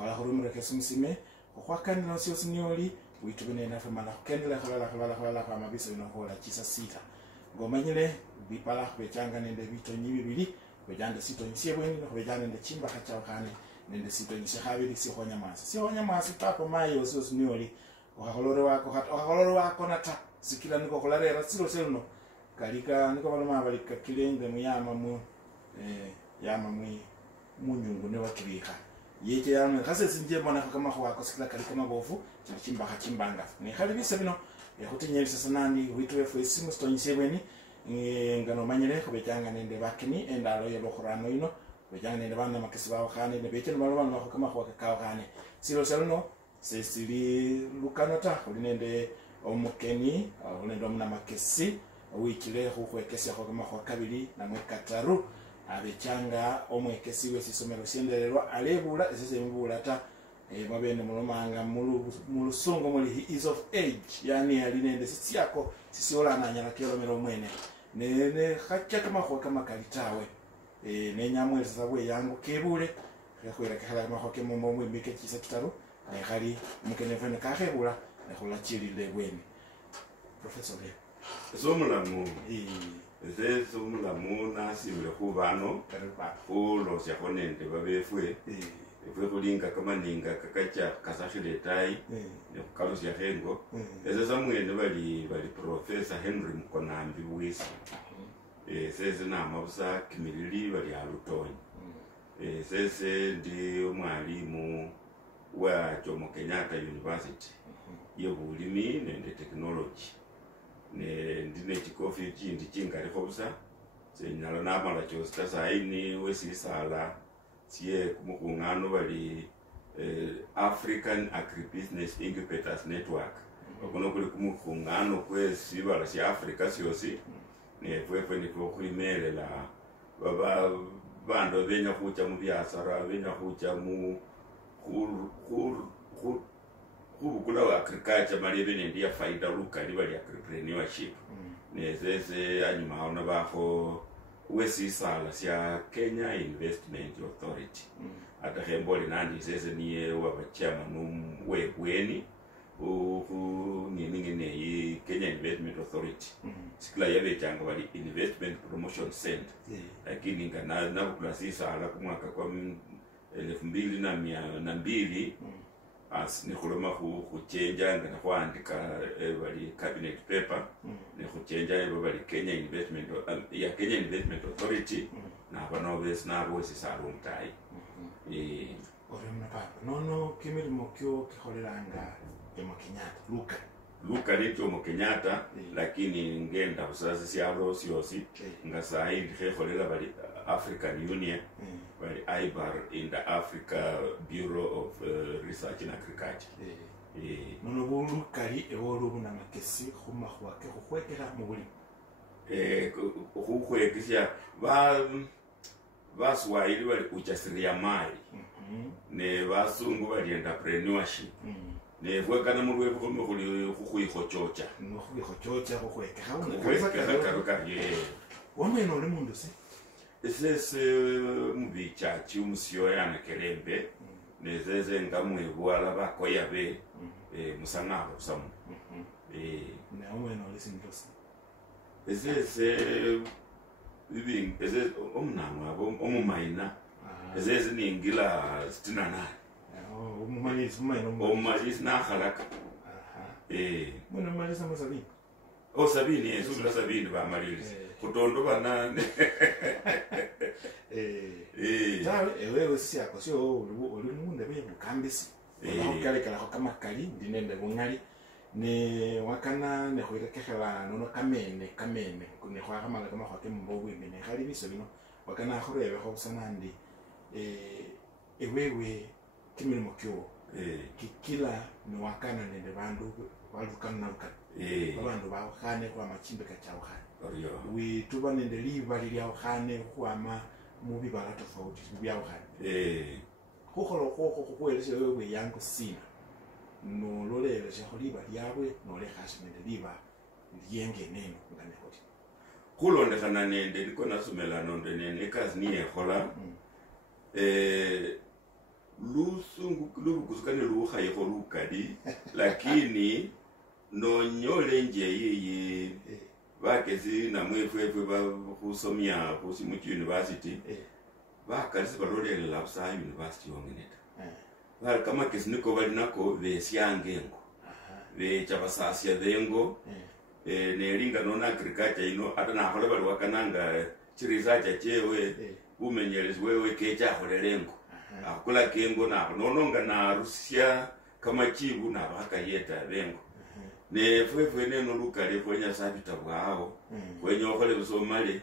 khola khurumira kesumusime khwakanira sio sinioli witubene nafe mala kendela khola kwa mabiso inokhola chisa sita ngomanyile bipala khwechanga nende bitonyi bibili bejande sitonyi siebweni khwejande nende chimba khachaw khane nende sitonyi sikhabili sihonya masi papa mayo sio sinioli wakholore wako nata sikila niko kholarera silo seluno kalika niko baloma balika kilenge muyama mu yama munyungu ne wakirika yeke yamwe khase sinje bona kama khwako sikila kalika mabofu chimbanga ni khali bisa bino yakutinyelisa sanandi witu FS musitonyise bweni ngano manyele khobejanga nende bakini endalo yelokhurano ino bejanga nende bana makesi bawo khane ne bechene baloma no kama khwaka kawo khane silo seluno sesili lukanota ulinende omukeni ulinende omuna makesi wikile khukhwekesya kama khwa kabili namwe kataru abechanga omwekesi wesisomero syendererwa alebula esesembula ta mabene mulomanga mulusungu muli he is of age yani alinende sisiako sisiola nyala kilomero mwene ne khacha kama khwa kama kalitawe ne nyamwe sabwe yangu kebule khakwira khala kama khwa kemo mwimike kisa kitaru ne khali mukene fene kakhebula ne khola chilile bweni professor le somulamu somulamu nasimile khubano khulosya khonende babefwe efwe khulinga kamaninga kakacha kasashiletai ne khukalosya khengo esesa mwene bali professor Henry Mukonambi wisi sese namabusa kimilili bali alutonyi sese ndi mwalimu wa Jomo Kenyatta University yebulimi nende technology ne ndine chikofi chindi chingalikho busa senyala namala chosta saini wesisala siye kumukungano bali African Agribusiness Incubators Network okuno kuli kumukungano kwesibala sya Africa syosi ne fwefe nifwe khulimelela baba bandu benya khucha mu byasara benya khucha mu khubukula wa agriculture mali bene ya faida lukali bali entrepreneurship nezeze anyuma ona bakho wesisala sya Kenya Investment Authority ata khembole nandi zeze niye wa chairman webweni ningine yi Kenya Investment Authority sikla yabe changa bali Investment Promotion Center lakini ngana na sisala kumwaka kwa 2002 as ni khuloma khuchenja ngana khwandika bali cabinet paper ne khuchenja bali Kenya Investment Authority na bano bes na bosi salumtai oremna papa no kimilimo kyo kikholelanga Jomo Kenyatta Luka ni Jomo Kenyatta lakini ngenda busasa syalo syosi nga sahi ndikholela bali African Union bali IBAR in the Africa Bureau of Research and Agriculture nono bulukali ewolo buna makesi khumahwa ke khukhwekela mu buli khukhwekesya baswahili bali ujasiriamali ne basungu bali entrepreneurship ne fwekana mu lwefu khuli khukhwikhochocha khukhwekela wamwene oli mundu se esese mubicha chiumusyo yana kelembe nezeze ngamwebwala bakoya be musangalo samu ne wamwene oli sindosa esese ibing ese omnamwa omumayina esese ningila 68 omumalisi nakhalaka mwana malisa musabini sabini esula sabini bamalilisa kutondo banane tawe ewewe siyako sio oli munde bye mukambisi okalekala kama kali ndinende bungali ne wakana ne khwirekekela nono kamene ne khwakamala kama khwake mbobwe ne khali biso bino wakana khurebe khobusanandi ewewe kimilimo kyo kikila ni wakana nende bandu balukana abantu bakhane kwa machimbe kachawo khane wituba nende libali lyawo khane khwama mu bibala tofauti byawo khane khukhola khokho khukhwelesya wewe yangu sina nololelesya khuliba lyabwe nolekhasi nende liba lyengeneno ngane khoti khulondekhana nende liko nasomela nonde nene ekazi niyekhola lusungu lubukuzukane lukhayikho lukali lakini nonyole nje yiyi bakesi namwefwefwe bakhusomya khusimu university bakalisi balolelela busa university yongeneta bali kamakesi niko bali nako besyangengo becha basasya bengo nelinga nona agriculture ino ata nakhola bali wakananga chirisacha chewe umenyelezi wewe kecha kholelengo akula kengo na nononga na Russia kama chibu na bakayeta bengo ne fwe neno lukale kwenya sabita bwao kwenye okhole busomale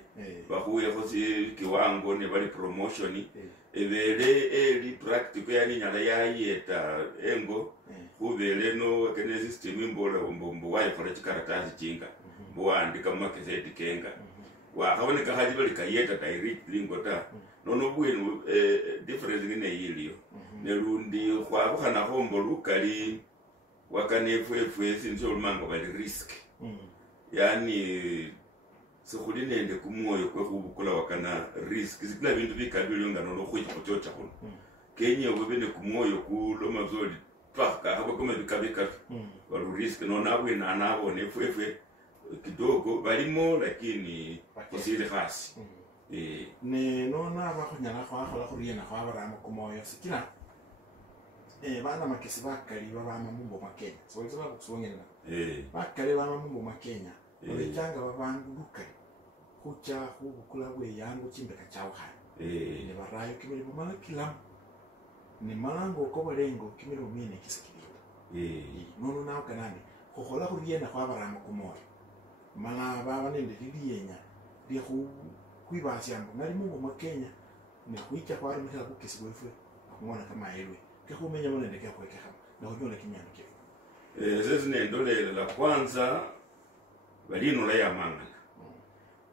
bakhuye khosi kiwango ne bali promotion ebele eli practical yani nyala yayeta engo khubele no kene system imbola mbombo wayi khola chikaratasi chinga bwandika makeseti kenga wakhaboneka khali bali kayeta direct lingota nono bwenu difference ngene yiliyo nelundi khwabukhana khombo lukali wakanefwefwe sinzo lumango bali risk yani sikhuli nende kumwoyo kwekubukula wakana risk zikila bintu bikabili ngano lokhwita kuchocha kuno Kenya webene kumwoyo kuloma zoli twaka habo kama bikabika balu risk nona abwe na nabo nefwefwe kidogo balimo lakini kusile khasi ne nona bakhonyala khwakhola khuriena khwabarama kumoyo sikila bana makesi bakali babama mumbo makenya so izo bakusongena bakali bama mumbo makenya olechanga babangu lukali khucha khubukula bwe yangu chimbeka chawo ne barayo kimili bumala kilam ne malango ko balengo kimili bumine kisikili nono nawo kanani khokhola khuriena khwabarama kumoyo mala baba nende liliyenya likhu kwibasyambo nali mumbo makenya ne khuicha khwarumikha kukesi bwefwe akumwana kama elwe kekhumenya monende kekhwekekha nakhonyola kinyano kyefu sezi nendolela la kwanza balinola yamangala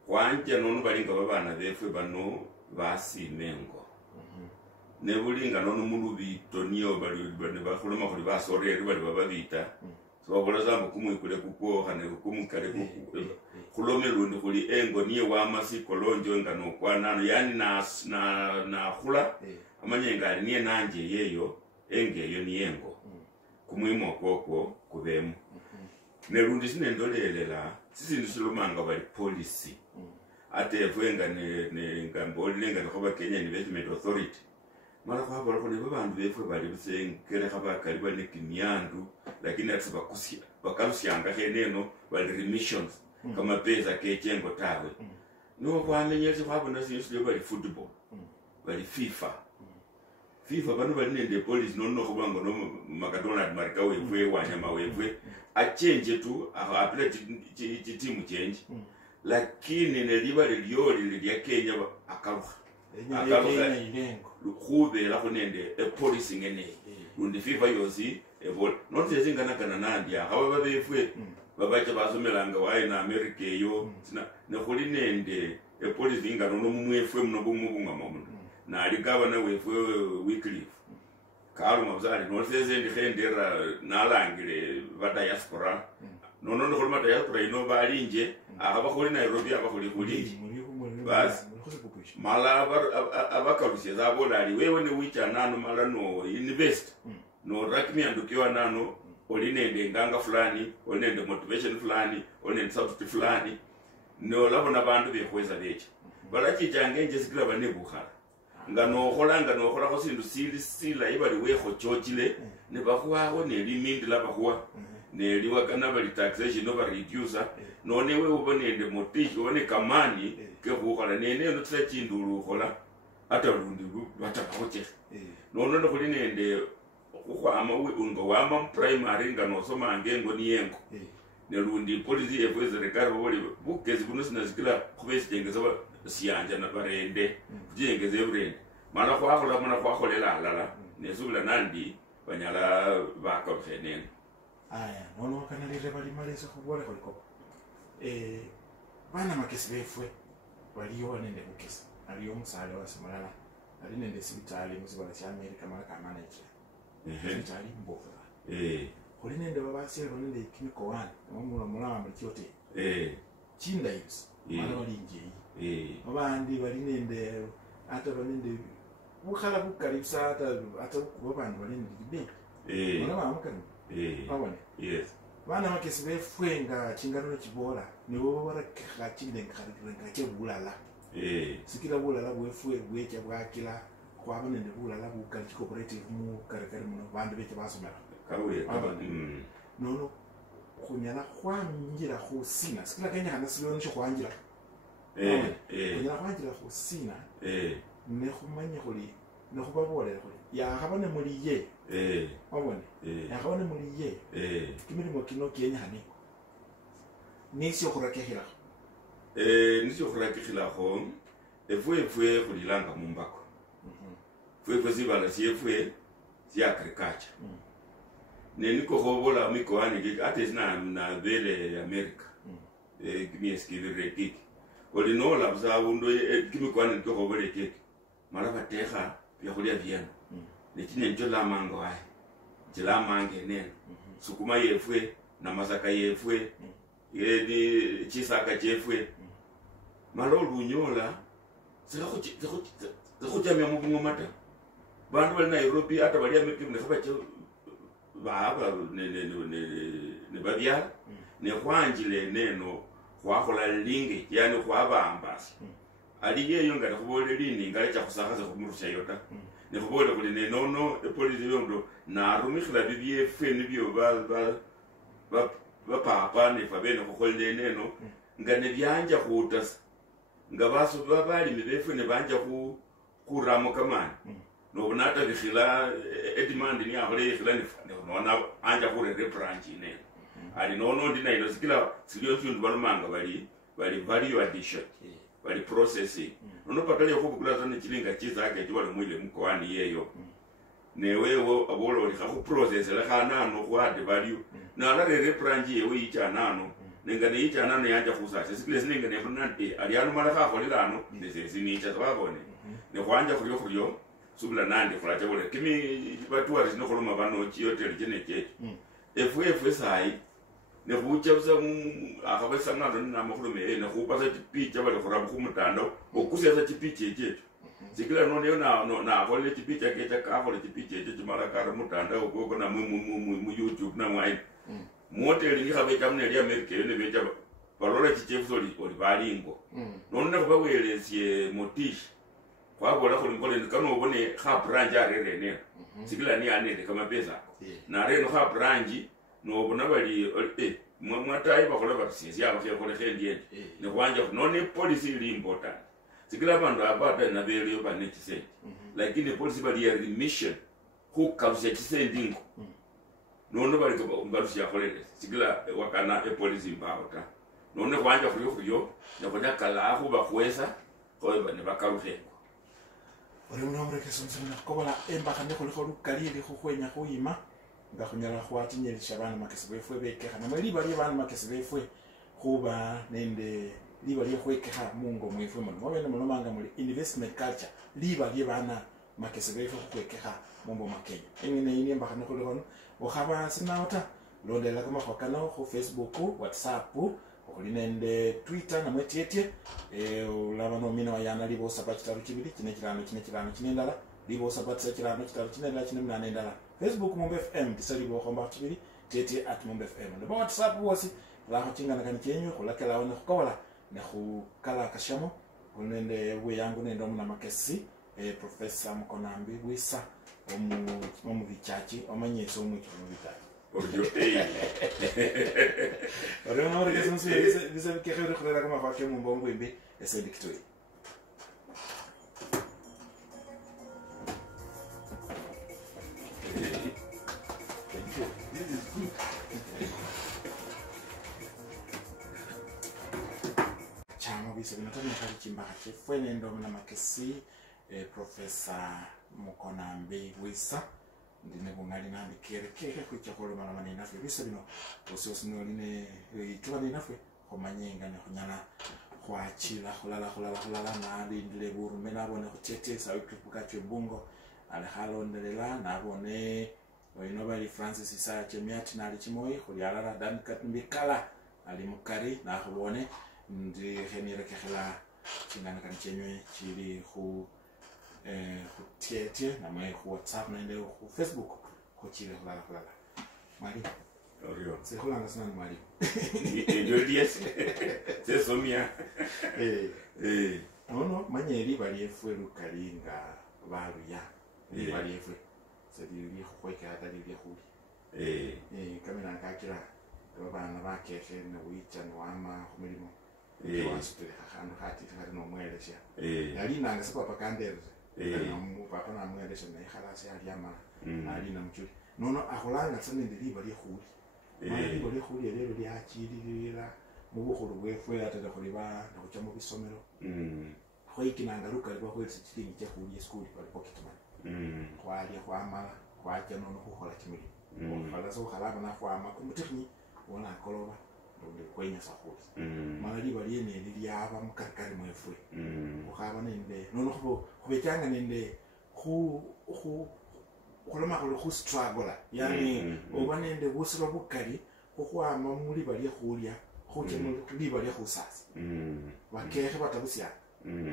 kwanja nono balinga babana befwe bano basimengo ne bulinga nono mulubito niyo bali bakhuloma khuli basorere bali babita so babola zambo kumwikule kuko khane kumukale kuko khulome lundi khuli engo niyo wamasi kolonjo ngano kwanano yani na khula amanyenga ali niye nanje yeyo engeyo niyengo kumwimo kwokwo kubemu nerundi sinendolelela sizindu silomanga bali policy ate fwenga ne ngambolenga khoba Kenya Investment Authority mara kwa bala khone babandu befwe bali busengele khaba kaliba ne kinyandu lakini atsiba kusia bakalusyanga kheneno bali remissions kama pesa kechengo tawe no kwamenyezi kwabona sinsu bali football bali FIFA bano bali nende police nono khobango no McDonald marika wefwe wanyama wefwe a change tu a play team change lakini neliba liyoli lya Kenya akaruha khubela khonende e police ngene lundi FIFA yosi evol nonse zingana kana nandi akaba befwe babacha basomelanga wayi na America yo ne khuli nende e police ingano no mumwefwe muno bumubunga mamuno na aligaba na wefwe weekly kalo mabzali no seze ndikhendera nalangile ba diaspora nono ndo khulma diaspora ino balinje akaba khuli Nairobi abakhuli khuli bas mala abakalusia zabola ali wewe ne wicha nano mala no invest no rakmi andukiwa nano olinende nganga fulani olinende motivation fulani olinende substitute fulani no labona bantu bekhweza becha balachi change nje sikila bane bukhara ngano khola ko sindu sila ibali wekho chochile ne bakhwaho ne limindi la bakhwa ne liwa kana bali taxation over reducer no ne we ubonende motishi one kamani ke khukhala nene no tsa chindulu khola ata lundi batakhoche no no khuli nende khukhwama ungo wama primary ngano soma ngengo niyengo ne lundi policy efweze rekaro boli bukezi buno sinazikila khubesi tengeza siyanja na barende kujengeze ebrende mana khwakhola mana khwakholela alala nesubula nandi banyala bakokhenene aya nono kanalire bali malese khubole kholiko bana makesi befwe baliyo nende bukesi aliyo musale wasimala ali nende sibitali musibala sya America mala ka manager sibitali mbokha khuli nende babasile nende kimiko wana nomula mulamba kyote chindays mala bali nje abandi bali nende ata bali nende bukhala bukalipsa ata kuba bantu bali ndibe mwana bamukani babone yes bana makesi befwe nga kingano kibola nibo barakha kindenga kyebulala sikila bulala bwefwe bwecha bwakila kwaba nende bulala bukali cooperative mu karekare muno bantu beche basomera kawe nono kunyala kwangira khusina sikila kenya kana sibyo nisho kwangira kunyala kwangira khusina ne khumanye khuli ne khubabolera khuli ya khabone muliye wabone ya khabone muliye kimilimo kino kenya hani nisho khurakekhila nisho khurakekhila kho efwe khulilanga mumbako fwe zibala siefwe sia agriculture neniko khobola mikoani ki ate na vele America kimies kivire kiki olinola buzabundo kimikoani ko khobole kiki mara batekha byakhulya byeno nekine njo la mango ai jila mange nene sukuma yefwe na masaka yefwe yedi chisaka chefwe mara olunyola sikho mu mata bantu bali Nairobi ata bali America ne khabache baba ne babyala ne khwanjile neno khwakhola linge yani khwabambasi ali yeyo ngale khubole lini ngale cha khusakhaza khumurusha yota ne khubole kuli ne nono epolisi yondo na rumikhila bibye feni byo ba papa ne fabene khokholde neno ngane byanja khutasa ngabaso babali mibefwe ne banja kuramo kamani no nata bikhila demand ni akhole khila ni nona anja khurere branch ne ali nono ndina ino sikila silio tundu balumanga bali value addition bali processing nono patale khubukula zone chilinga chizake chibale mwile mkoani yeyo newewo abolo oli kha process la khana no khwade value na la rere branch yewe icha nano nenga ne icha nano yanja khusasa sikile sinenga ne brunante ali anu mala kha kholilano ndese ni icha twabone ne khwanja khulyo subla nandi khula chabole kimi batuwa zino khuluma bano chiyotel jene cheche efwe sai ne khuchabza akhabesa ngalo na makhulume ne khupasa tipicha bale khurabu khumutando okusesa tipicha cheche sikila no na khole tipicha kecha ka khole tipicha cheche mara kara mutanda okoko na mu YouTube na mwai motel ni khabe chamne ya America ne becha balola chichefu oli balingo nonne kuba welesie motish kwa bola khole kano bone kha branch arere ne sikila ni ane kama pesa na reno kha branch no bona bali mwatai bakhola basisi abakhe khole khendie ne kwanja none policy ili important sikila bantu abata na beli obane chisendi lakini policy bali ya remission khukabusha chisendi ngo nono bali mbarushya kholele sikila wakana policy mbauta none kwanja khulyo ne khonya kala khu bakhwesa khoba ne bakalukhe ore munomre ke somsana kobola embaka ne kholi kalili khukhwenya khuyima nga khunyala khwatinyelisha bana makesi befwe bekekha namwe liba lye bana makesi befwe khuba nende liba lye khwekekha mungo mwefwe muno mobene mulomanga muli investment culture liba lye bana makesi befwe khwekekha mumbo makenya engene ini embaka ne kholi hono okhaba sinauta londela kama khokano khu Facebook WhatsApp kholi nende Twitter namwe tietie ulaba no mina wayana libo sapa kitabu kibili kine kirano kinendala libo sapa kirano kitabu kinendala kine mnane ndala Facebook Mumbe FM tisali bo khomba kibili tietie @Mumbe FM ne WhatsApp wosi la khutingana kan kenyu khulakela wona khukola ne khukala kashamo nende we yangu nende omuna makesi Professor Mukonambi Bwisa omu bichachi omanyeso omu bichachi Orjo Ore no ore sonse bize kekhere khulera kama kwa kemu mbongo imbe esedikitoi chamo bise binatani kali chimbaha chefwe nendo mna makesi Professor Mukonambi Bwisa ndine bungali nandi keke kwicha kolo mara mani nafe bisa bino ososino line ituwa ni nafe khomanyenga ne khonyana khwachila khulala na ndile buru mena bone khutete sa ukhuka chebungo ale halondelela na bone oyino bali Francis Isaya chemiati na lichimoyi khulyala dan katmbikala ali mukari na khubone ndi khenire kekhela chingana kan chenywe chili khu khutete namwe khu WhatsApp nende khu Facebook khuchile khulala mwalimu orio sekhulanga sana mwalimu ndio yes sesomia nono manyeli baliyefwe lukalinga baluya baliyefwe sedili khukhweka atali byekhuli kamina kakira babana bakekhe newicha niwama khumilimo wasutile khakhandu khatiti khali nomwelesha yalinanga sepapa kanderere papa namwelesha naye khalasi ali amala ali namuchuli nono akhulanga tsa nende liba lyekhuli liba lyekhuli lelo lyachililila mubukhulu bwefwe atala khuliba nakhucha mubisomelo khwikinanga lukali lwakhwelesa chilingi chekhulya esikuli bali pocket money khwalya khwamala khwacha nono khukhola chimilimo khalasa khukhalaba nakhwama kumutikhinyi wona akoloba ndio kwenyesa khuli mala liba lyene lyaba mukarikari mwefwe ukhaba nende nono khubechanga nende khuloma khu struggle yani oba nende busiro bukali khukhwama muliba lyekhulya khuche muliba lyekhusasa bakekhe batabusya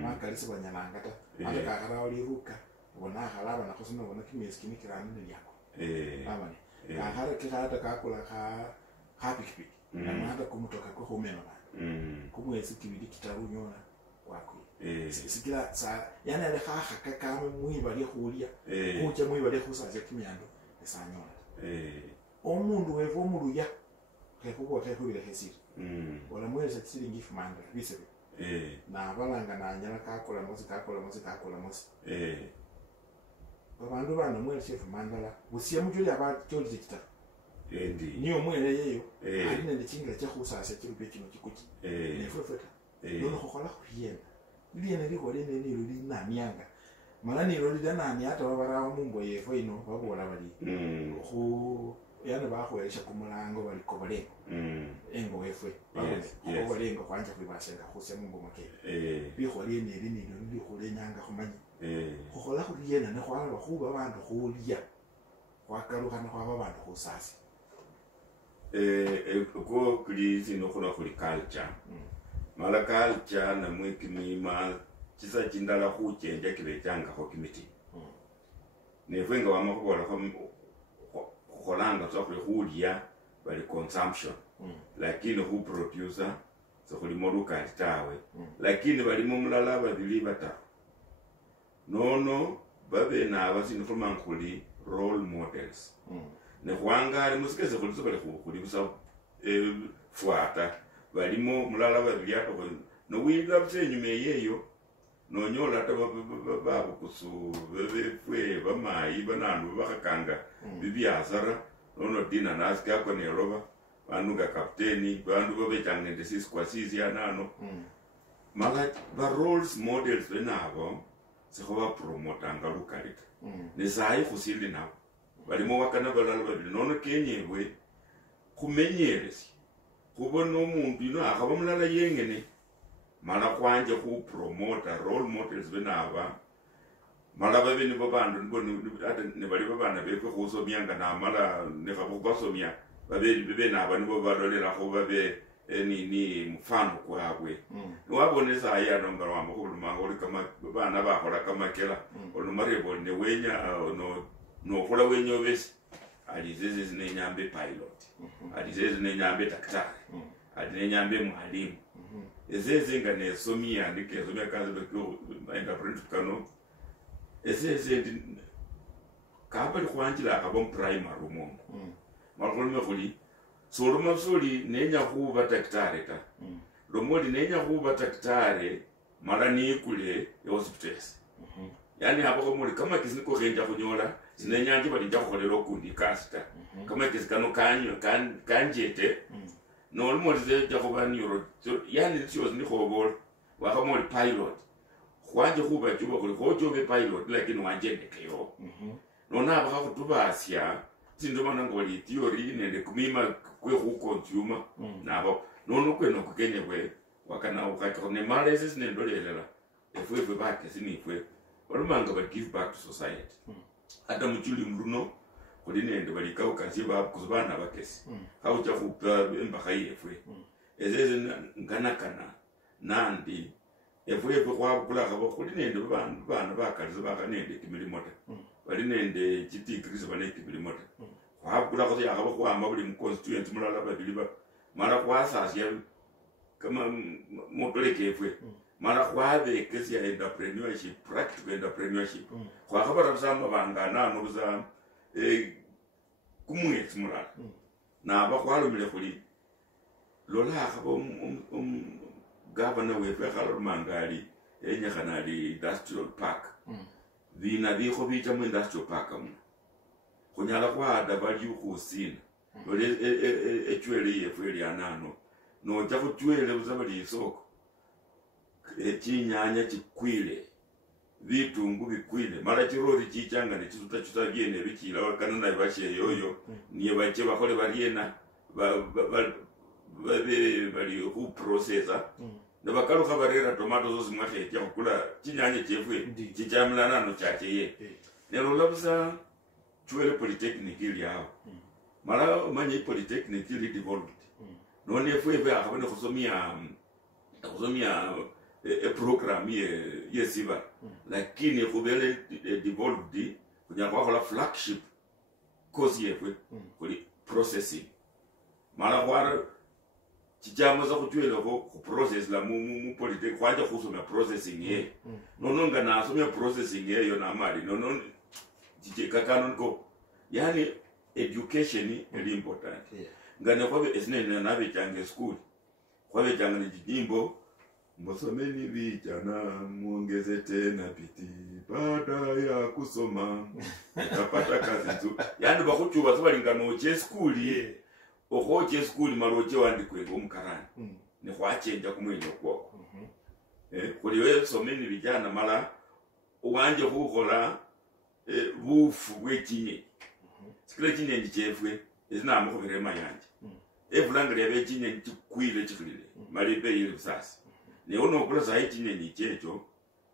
makalisi banyalanga ta ate kakhalawo liruka bona akhalaba nakhosina bona kimyesi kini kirano nelyako abane kakhara kikhata kakula khapikipiki namata kumutoka kukhumema kumwezi kibili kitabu nyona kwakwe sikila sa yana le khakha kama mwiba lyekhulya khucha mwiba lyekhusasa kimyando esanyona omundu wevo muluya khekubwa khekubile khesiri wala mwezi tsilingi fumanda bisebe na balanga nanyala kakola mosi babandu bana mwezi fumanda busiya mujuli abatoli kita niyo mwele yeyo ali nende chingira chakhusasa chirupe chino chikuchi nefwefweta nono khukhola khuyena liyena likhole nilo linanianga mala nilo lidanani ata babarawo mumbo yefo ino babola bali khu yana bakhwelesha kumulango bali kobolengo engo wefwe kobolengo kwanja kwibasenga khusya mumbo make bikhole nili nilo likhole nyanga khumanyi khukhola khuliyena nekhwalaba khuba abandu khulya khwakalukhana khwaba abandu khusasi ko kulisi no khona khuli culture mala culture na mwekimima chisa chindala khuchenja kibechanga kho kimiti nefwenga wama khubola kholanga tsa khulya bali consumption lakini khu producer so khuli moruka tawe lakini bali mumulala babili bataru nono babe na abasini khuma khuli role models ne khwangale musikeze khulisa bali khulibusa fuata balimo mulala babili ato no wila busenyume yeyo no nyola ta babu kusu befwe bamayi banandu bakakanga bibyazara nono dina naska ko ne roba bandu ga kapteni bandu babechanga nde sisi kwa sisi anano mala ba roles models benabo se khoba promotanga lukalika ne sai khusili nabo balimo wakana balala babili nono kenyebwe kumenyelesi kubona umuntu ino akhaba mulala yengene mala kwanje ku promoter role models benaba mala babini babandu mboni ate ne bali babana beko khusomyanga na mala ne khabo basomya babeli benaba nibo balolera kho babe ni mfano kwabwe wabonesa aya nomba wambo kuluma ngoli kama bana bakhola kama kela olumarebo ne wenya no khola wenyo besi ali zeze zinenyambe pilot ali zeze zinenyambe daktari ali nenyambe mwalimu ezeze ngane somia ndikezomya kazi beko entrepreneur kano ezeze kabali kwanjila akabo primary umuntu makhulme khuli soloma soli nenya khuba daktari ta lomoli nenya khuba daktari mala nikule hospitals yani hapo muri kama kisiniko khenja kunyola sinenyanji bali njakholera okundi kasta kama kisikano kanyo kanjete no lumolize jakoba neuro yani sio ni khobol wa kama uri pilot khwanje khuba juba khuli khojobe pilot lakini wanjende keyo nona aba khutubasya sindu mana ngoli theory nende kumima kwe khu consumer nabo nono kweno kukenye kwe wakana ukakone malezi sinendolela efwe bake sinifwe olumanga ba give back to society ata muchuli mruno kuli nende bali kaukazi ba kuzubana bakesi hauja khupa embakha yefwe ezeze ngana kana nandi efwe khwabukula khabo khuli nende bana bakalisa bakhanende kimilimo ta bali nende chitikirisi bane kimilimo ta khwabukula khose yakhabo khwama buli muconstituency mulala babili mala khwasasya kama motoleke efwe mala khwabekesia entrepreneurship practical entrepreneurship khwakhabara busa amabanga ano busa kumwezi mulala naba khwalumile khuli lola akhabo gavana wefe khalumangari enyekhana ali industrial park bina bikho bicha mu industrial park mu khunyala khwada bali khusina lole echwele yefe lyanano noja khuchwele busa bali isoko chinyanya chikwile bitungu bikwile mara chirori chichanga ne chituta byene bikila wakana na bashe yoyo niye bache bakhole baliena bali ku processor ne bakaluka barera tomato zosi mwakhe kya kula chinyanya chefwe chichamlana no chache ne lolabusa chwele polytechnic ili yao mara manye polytechnic ili developed no ne fwe akabane khusomia program ye siva lakini khubele developed kunyakwa khola flagship course yefwe kuli processing mara kwara chichama za kuchwela ku process la mu politics kwaje khusoma processing ye nono ngana asomya processing ye yo na mali nono chichekakano ko yani education is important ngane kwabe esine na bechange school kwabe changane jimbo mbosomeni vijana muongeze tena bidii baada ya kusoma utapata kazi nzuri yani bakuchuba sabalingano che school okhoche school maloche wandikwe ngomukarani ne khwachenja kumwenyo kwako kuli wewe someni vijana mala uwanje khukhola bufu bwechinye sikile chinye chefwe ezina mukhobere mayanje evulangale yabe chinye chikwile chikhilile malibe yili sasa ne ono kula zaiti nyenyi checho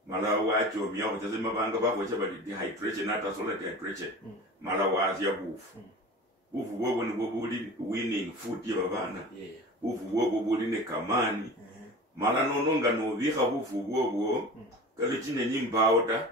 mala wacho miyako chazima banga bako chabali dehydration ata solar dehydration mala wazia bufu bwobo ni bwobuli winning food ye babana bufu bwobo buli ne kamani mala nononga no bikha bufu bwobo kali chinenyi mbawota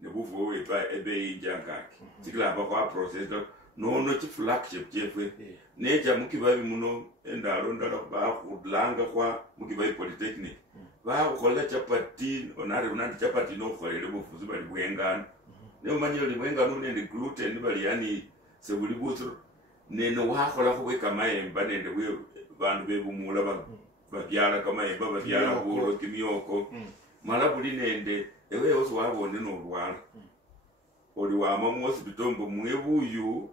ne bufu bwobo etwa ebe injangaki tikla ba kwa process no chi flagship chefwe neja mukibabi muno endalo ndala ba khudlanga kwa mukibabi polytechnic ba khola chapati onare unandi chapati no kholele bufuzi bali bwengana ne umanyiro libwengana nende gluten bali yani sebuli butro neno wakhola khwe kamayemba nende bwe bandu bebumula babyala kamayemba babyala buro kimyoko mala buli nende ewe oso wabone no lwala oli wama mu hospital mwebuyu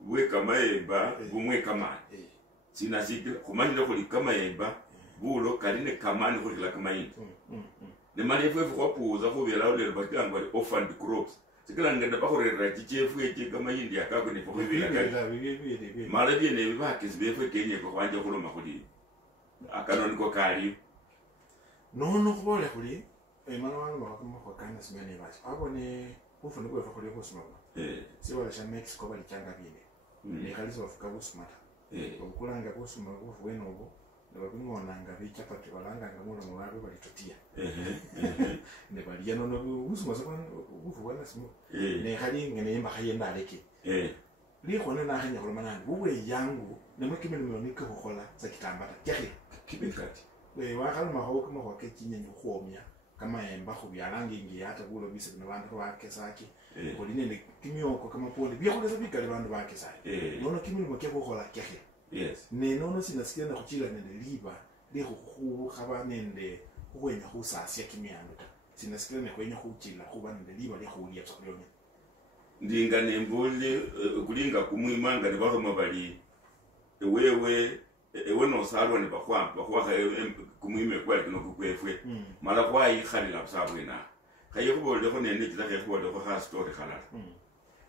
bwe kamayemba bumwe kamani sina sikila kumanyira kuli kamayemba bulo kaline kamani kuli la kamayini ne mali fwe kwa puza khubela ole bakangwa orphaned crops sikila ngenda bakhorera chichefu eche kamayindi akako ne khubela kali mali byene bibakisi befwe kenye ko kwanje khuloma khuli akanoni ko kali nono khubole khuli mala wangu bakho kana simene bachi abone ufune kwefa khuli khusoma siwala sha Mexico bali changa bine ne khalizo bafuka busumata okulanga busuma bufuwe nobo nababingonanga bichapati balanga ngamulo mubabe balitotia ne bali yano no busuma sabana bufuwe nasimo ne khali ngene yemba khayenda aleke li khona na khanya khulomana buwe yangu ne mukimelo myonika khokhola za kitambata kyakhe kibekati wa khalma ho kuma ho kekinyenye khomya kama emba khubyalange ngi hata bulo bise nabantu bakesaki kuli nende kimyoko kama pole byakhuleza bikale bantu bakesaki nono kimilimo kyekhola kyakhe ne nono sinasikia na kuchila nende liba le khaba nende khwenya khusasya kimyando ta sinasikia ne khwenya khuchila khuba nende liba le khulia tsakulyonya ndinga nembole kulinga kumwimanga ne baroma bali ewe no salwa ne bakhwa kumwime kwa kino kukwefwe mala kwa ikhalila busabwena khaye khubole kho nende kitakhe khubole kho kha story khalala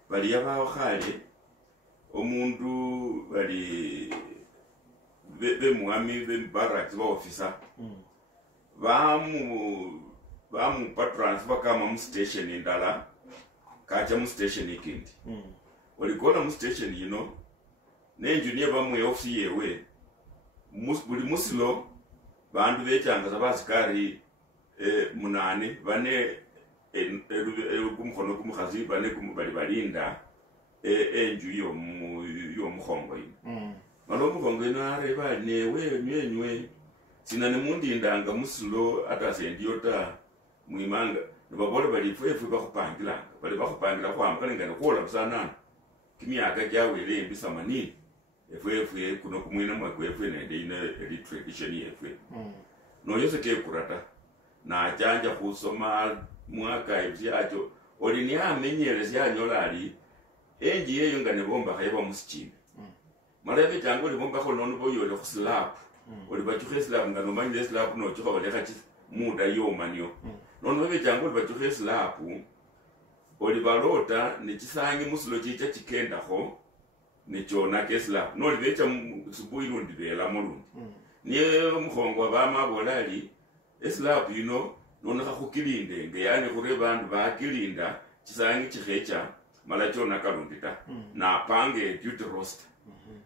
bali yabawo khale omundu bali bemwami barracks ba officer bamu transfer kama mu station indala kacha mu station ikindi olikona mu station yino ne engineer bamu office yewe buli musilo bandu bechanga abasikari munane bane kumukhono kumukhazi bane bali balinda enju yomukhongo ino mala omukhongo ino areba newe nywenywe sina nemundindanga musulo ata sendiyo ta mwimanga nibabola bali ifwefe bakhupangilanga bali bakhupangira khwambalenga nekhuola busanana kimyaka kyawele embi 80 efwefe kuno kumwina mwakwefe nende ino eli tradition yefwe noyose kekurata nachanja khusoma mwaka ebyacho oli ni amenyere syanyola ali enji yeyo nga nebombakha yeba musichini mala ebechango libombakho nono boyole khuslab oli bachukha slab nga nomanyile slab nochukha olekha muda yomanyo nono ebechango oli bachukha slab oli balota nechisangi musulo chicha chikendakho nechona keslab noli becha subuhi lundi belamo lundi niye mukhongo bama bolali eslab yino nono khakukilinde nge yani khure bandu bakilinda chisangi chikhecha mala chona kalundi ta na pange duty roster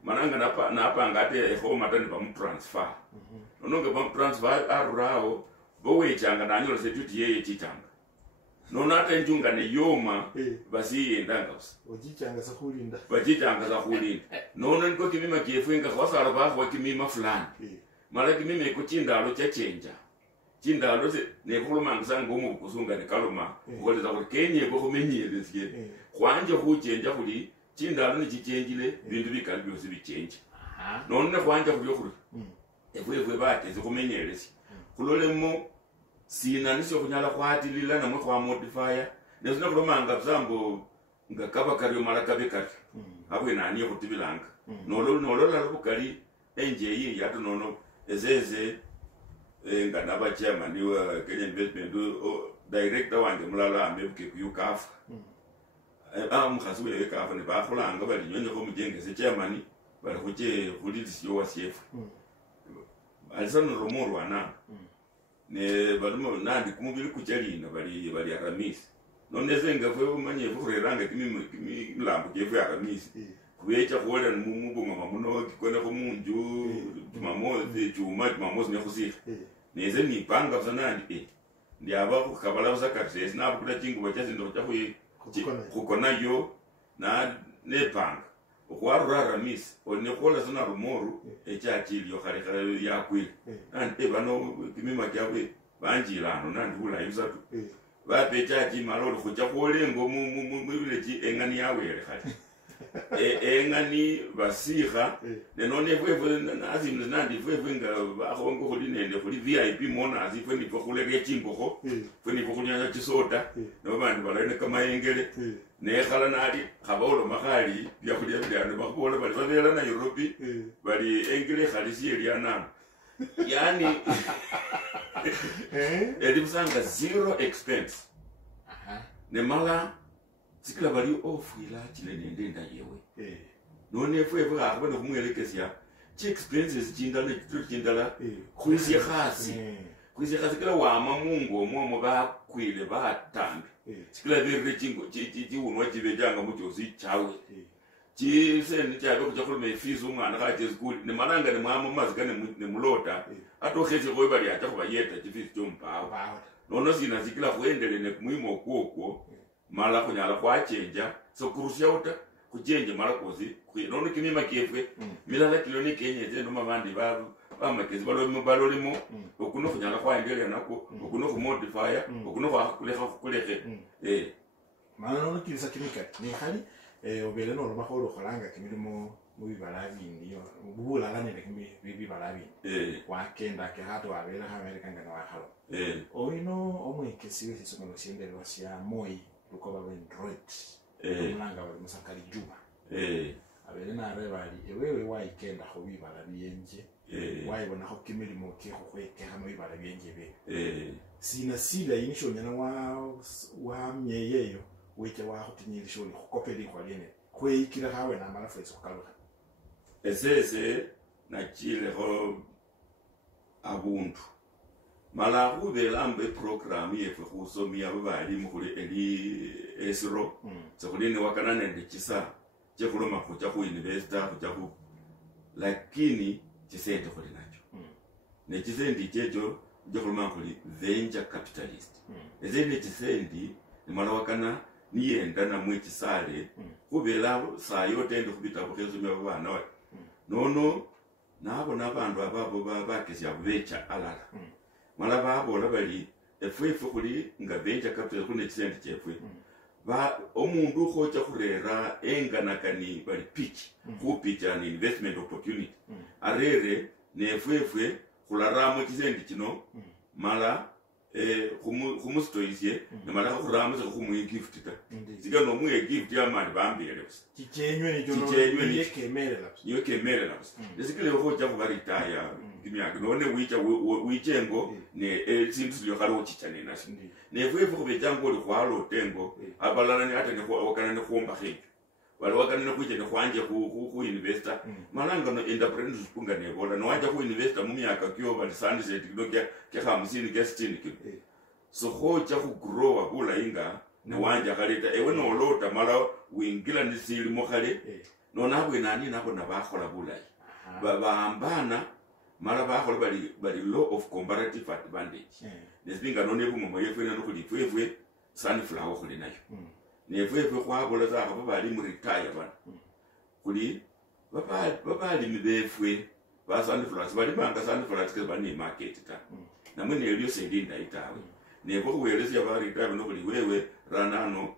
mananga na panga ate home ate ba transfer nono nge ba transfer arurao bowechanga nanyola se duty yeye chichanga nono ate njunga ne yoma basi yendanga ojichanga sa khulinda bajichanga sa khulinda nono nko kimima kiefwenga khwasala ba khwa kimima fulani mala kimima ko chindalo chachenja chindalo se ne khulumangisa ngomu kusunga ne kaluma kholeza kuti kenye ko khumenyele sie kwanje khuchenja khuli chindalo ni chichenjile bindu bikali byosi bichenje none ne kwanje khuli khuli efwe bate zikhumenyele si khulolemo sina nisho kunyala khwatilila namwe khwa modifier nesina khulumanga bzambo nga kaba kali mala kabe kali abwe nani khutibilanga nolola lubukali enje yi yato nono ezeze nga naba chairman wa Kenya Investment director wange mulala amebuke ku UCAF mukhazi we UCAF ne bakhulanga bali nyonyo ko mujengese chairman bali khuche khulilisi yo wasiefu alisana romoro ana ne balimo nandi kumubili kuchalina bali aramisi noneze nga fwe umanye fureranga kimi lambo jefu aramisi kuyecha kuola mumubunga mamuno kikone ko munju tumamozi tumamozi ne khusika neze nipanga sanandi ndiaba khukabala busakatse sinabu kula chingu bachazindo chakwe khukona yo na nepanga okhwarura ramis one khola sana rumoru echachili yo khale khale yakwile nandi bano kimima kyabwe banjilano nandi bula yusatu bapechachi malolo khucha kholengo mu village engani yawele khale engani basikha nenone fwe nazimle nandi fwe nga bakhongo khuli nende khuli VIP mona azifwe ni khulege chingokho fwe ni khunyanya chisoda no bandu balene kama engele ne khala nali khabolo makhali bya khulya byano bakhola bali babela na Europe bali engele khali siyeliana yani edibusanga zero expense ne mala sikila bali ofila chile nende nda yewe none fwe akabona kumwelekezya chi expenses chindala khwisi khasi kila wama mungu omwo bakwile batambi sikila bere chingo chi unwa chibejanga muchozi chawe chi sen chabe kuchakhuluma fees umwana khaje school ne malanga ne mwama mazika ne mulota atokheze ko bali acha kubayeta chi fees chompawa nono sina sikila khuendele ne kumwimo kwokwo mala kunyala kwachenja so kurusya uta kuchenje mala kozi nono kimima kiefwe milala kiloni kenye zeno mabandi bamakezi balolimo okuno kunyala kwaendelea nako okuno ku modifier okuno kulekhe mala nono kilisa kimika ni khali obele no makholo kholanga kimilimo mubibala bindi yo bubula nene bibibala bindi wakenda ke hato abela America ngana wakhalo oino omwekesi wese somo siendelwa sia moi lukoba bendroid mulanga bali musakali juma abele na rebali ewewe waikenda kho bibala byenje wayibona kho kimilimo ke kho kweke hama bibala byenje be sina sila inisho nyana wa myeyeyo weche wa khutinyili shoni khokopeli khwalene khweyikira hawe na malafu esokaloka esese na chile ho abuntu mala khubela mbe program yefe khusomia babali mukhuli eli esro sokhulini wakana nende chisa chekhuloma khucha khu university khucha khu lakini chisende khuli nacho ne chisendi checho jokulma kuli venture capitalist ezene chisendi nimala wakana niyenda na mwechisale kubela saa yote ende kubita bukezumya bana wa nono nabo nabandu ababo bakesya kubecha alala mala babola bali efwefe kuli nga venture capital kune chisendi chefwe ba omundu khocha kurera enganakani bali pitch ku pitch an investment opportunity arere nefwefe kularamo chisendi kino mala kumustoisye namala kuramo kumuye gift ta siga no muye gift ya mali bambele kichenywe ni jono yekemerela yekemerela desikile khocha kubaritaya kimyaka none wichengo ne sintu lyo kalo chichane nasi nefwefe kubejango li kwalo tengo abalana ni hata ne wakana ne khomba kheke wala wakana ne kuje ne kwanje ku investor malanga no entrepreneurs punga ne bola no wacha ku investor mu myaka kyo bali sandi se tikidokya ke 50 ke 60 kilo so khocha ku grow abula inga ne wanja kaleta ewe no lota mala wingila ni sili mo khale no nabwe nani nabo nabakhola bulai baambana mala bakhola bali law of comparative advantage nesbinga no nebu mo yefe no kuli fwefe sunflower khuli nayo nefwefe kwabola za abo bali mu retire bana kuli babali mibefwe ba sunflowers bali banga sunflowers ke bani market ta namwe ne elyo sedinda itawe nebo kuweleza ba retire no kuli wewe ranano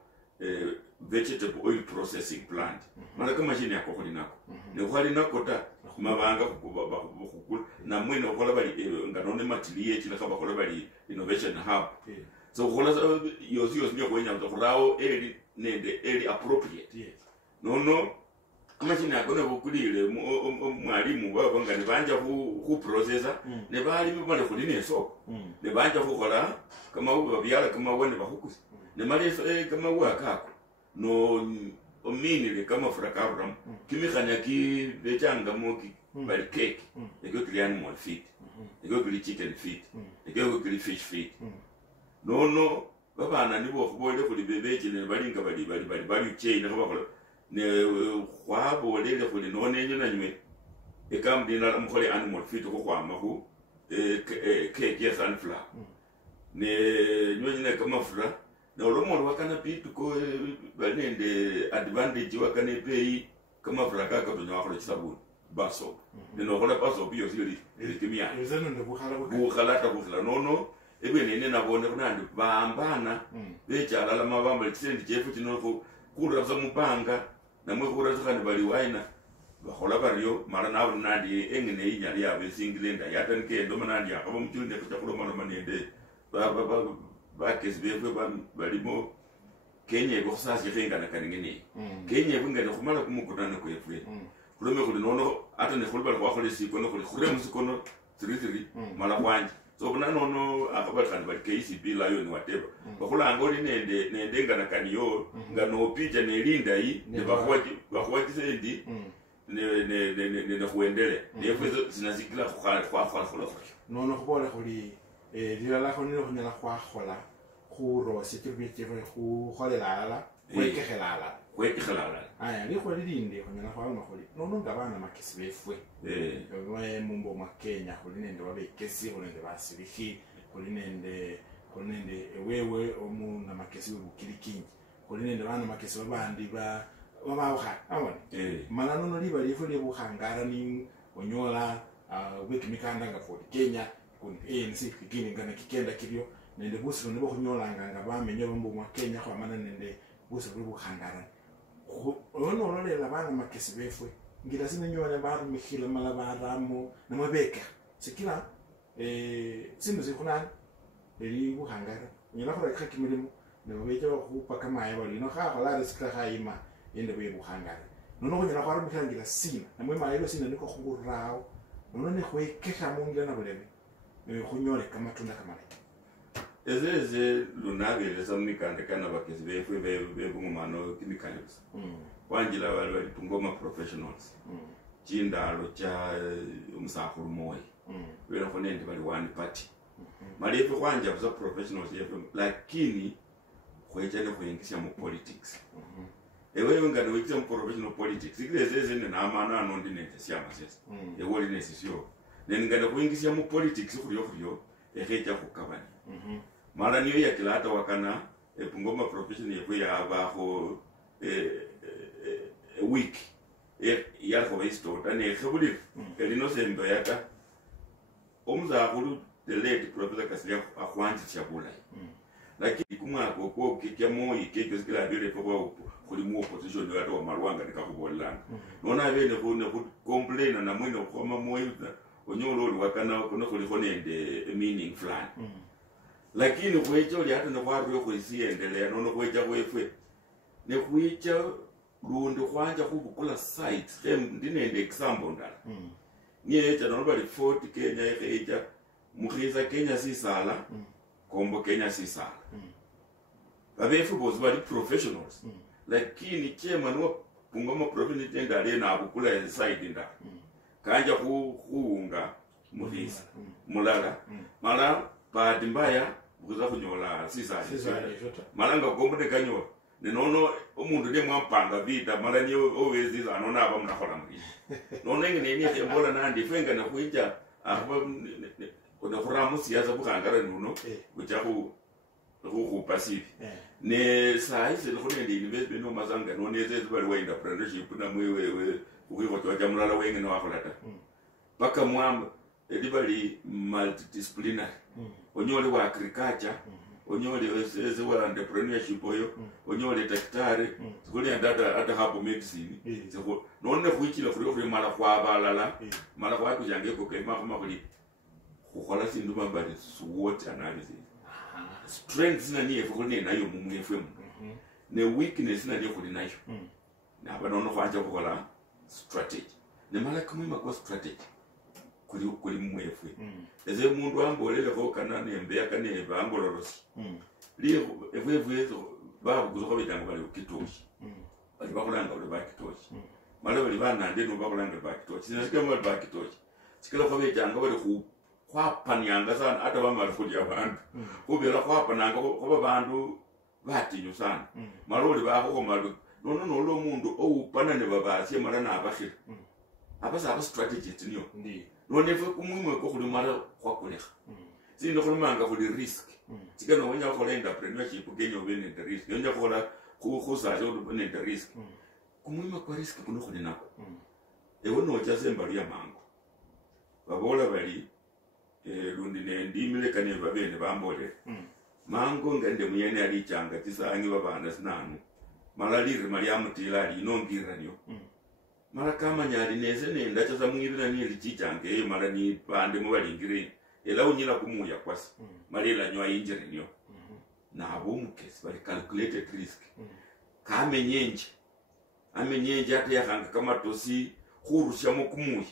vegetable oil processing plant mala kama machine yako kuli nako ne kwali nako ta mabanga kukula namwe no kola bali nganone material chila kaba kola bali innovation hub so kola yosi nyo kwenya mtokurao eli appropriate no machine yako ne bukulile mwalimu baba ngani banja ku processor ne bali bale kuli ne so ne banja kukola kama ubyala kama wone bahukusi ne mali kama wakako no ominile kama frakaram kimikanya ki bechanga moki bali cake ego kili animal feed ego kili chicken feed ego kili fish feed no babana nibo khubole kuli bebeje ne balinga bali chain ne bakola ne khwabo lele kuli none nyona nywe ekamdina mkhole animal feed ko kwama ku cake ya sunflower ne nyonyine kama fura na ulomo wakana pitu ko banende advantage wakane pay kama fura kaka to nyakolo chisabu baso ne no kola baso biyo sili kimia yuzano ndo bukhala nono ebe nene nabone kunandi bambana bechala la mabamba chisendi chefu chinoko kura za mupanga namwe kura za kandi bali waina bakhola baryo mara nabo nandi engene inyali yabe singilenda yatanke ndo manandi akaba mchulinde kutakulo mara manende bakesibefwe balimo Kenya go sasa yenga na kaningeni Kenya bunga ne kumala kumukutana kwefwe kulome kuli nono ata ne kulba kwa khole siko no kuli khure musikono tiri mala kwanje so kuna nono akaba kan ba KCB la yo ni whatever bakula ngoli nende ngana kaniyo ngano pija ne linda yi ne bakwaji sendi ne kuendele ne fwezo zinazikila kwa nono kubola kuli dilala khonilo khonyala khwa khola khuro security khu kholela kwekhelala aya ni kholi linde khonyala khwa no kholi nono ngabana makesi befwe mumbo mwa Kenya kholi nende babekesi kholi nende basilihi kholi nende wewe omu na makesi bukilikingi kholi nende bana makesi babandi babawha awone mala nono liba lifu libukhangara ni onyola wekimikanda nga for Kenya kun ANC kigini ngana kikenda kilyo nende busiro nibo kunyolanga nga bamenye bombo mwa Kenya kwa mana nende busiro bukhangara ono ololela bana makesi befwe ngira sinenyola baru mikhila mala baramo namabeka sikila sinu zikhunana eli bukhangara nyina khora khakimilimo nabeje bakhupa kama ayo lino kha khala risikha khayima yende bwe bukhangara nono kunyala khwaro mikhangira sina namwe mayelo sina niko khungurao nono ne khwekekha mungira na bulebe kunyole kama tunda kama ezeze lunabele samnikande kana bakezi befwe bungumano kimikanyos wanjila bali tungoma professionals chindalo cha umsakhulu moyi wena khonende bali one party malifu kwanja za professionals yefu lakini khwejane khuyingisya mu politics ewe ngane wikisa mu professional politics ikulezeze na amana anondi nete syama sesa ewoli nesisyo nengana kuyingisya mu politics khuriyo ekhecha khukabani mara niyo yakila hata wakana epungoma profession yefu yabaho week yakho bayistota ne khebuli elino sembe yaka omuzakhulu the late Professor Kasilia akhwanzi chabula lakini kumwako ko kikya moyi kekyo sikila bile kwa kuli mu opposition watu wa marwanga nikakubolana nona bene ku complain na mwino kwa moyi onyolo wakana kuno kuli konende meaning fulani lakini kwecho li hata nokwarwe ko isiendelea nono kwecha kwefwe ne kwicha lundo kwanja kubukula sites ndinende example ndala niyecha nono bali 40 Kenya echa mukhiza Kenya sisala kombo Kenya sisala babefu bozi bali professionals lakini chema no pungoma province tenda na abukula side nda kanja kuunga mukhiza mulala mala baadi mbaya buza kunyola sisala malanga kombo de kanyola nenono omundu de mwampanga vita mala ni owezi anona aba mnakhola muri none ngene ni embola nandi fenga na kuinja aba kuna khuramu siasa bukhangara nuno buchaku passive ne size le khone ndi investment no mazanga no neze zibali wa entrepreneurship na mwewe ukiko twaja mulala wenge no akholata paka mwamba edibali multidisciplinary onyole wa agriculture onyole wese wa entrepreneurship oyo onyole daktari sikuli hata hapo medicine siko none kuichila kuri mala kwa balala mala kwa kujange ko kema kama kuli kukhola sindu mabali SWOT analysis strengths na niye kukone nayo mumwefe ne weakness na niyo kuli nayo na banono kwanja kukhola strategy ne mala kumima kwa strategy kuli mumwefe eze mundu ambolele ko kana nembe akane bangolorosi liye evwezo babu kuzoka bitanga bali kitoshi bali bakulanga bali kitoshi mala bali bana ndeno bakulanga bali kitoshi sinasika bali kitoshi sikala ko betanga bali ku kwapanyanga sana hata bamara kujya abantu ubera kwapananga ko bantu batinyo sana maroli bako ko malu no lo mundu upana ne babasi mara na abakhira abasa strategy tinyo ndi none fe kumwe ko kuli mara kwa kulekha sindo kulumanga kuli risk tikana wonya ko entrepreneurship genyo bene the risk yonya ko la khuza jo bene the risk kumwe kwa risk kuno kuli nako ewono chasemba lya mango babola bali lundi ne ndimile kane babene bambole mango ngende muyene ali changa tisangi babana sinanu malalire mali amutila ali nongira nyo mara kama nyali neze nenda chaza mwibira ni lichichange mara ni bande mu balingire ela unyila kumuya kwasi mali la nywa injire nyo na abumukesi bali calculated risk amenyenje ate yakanga kama tosi khurusha mu kumuya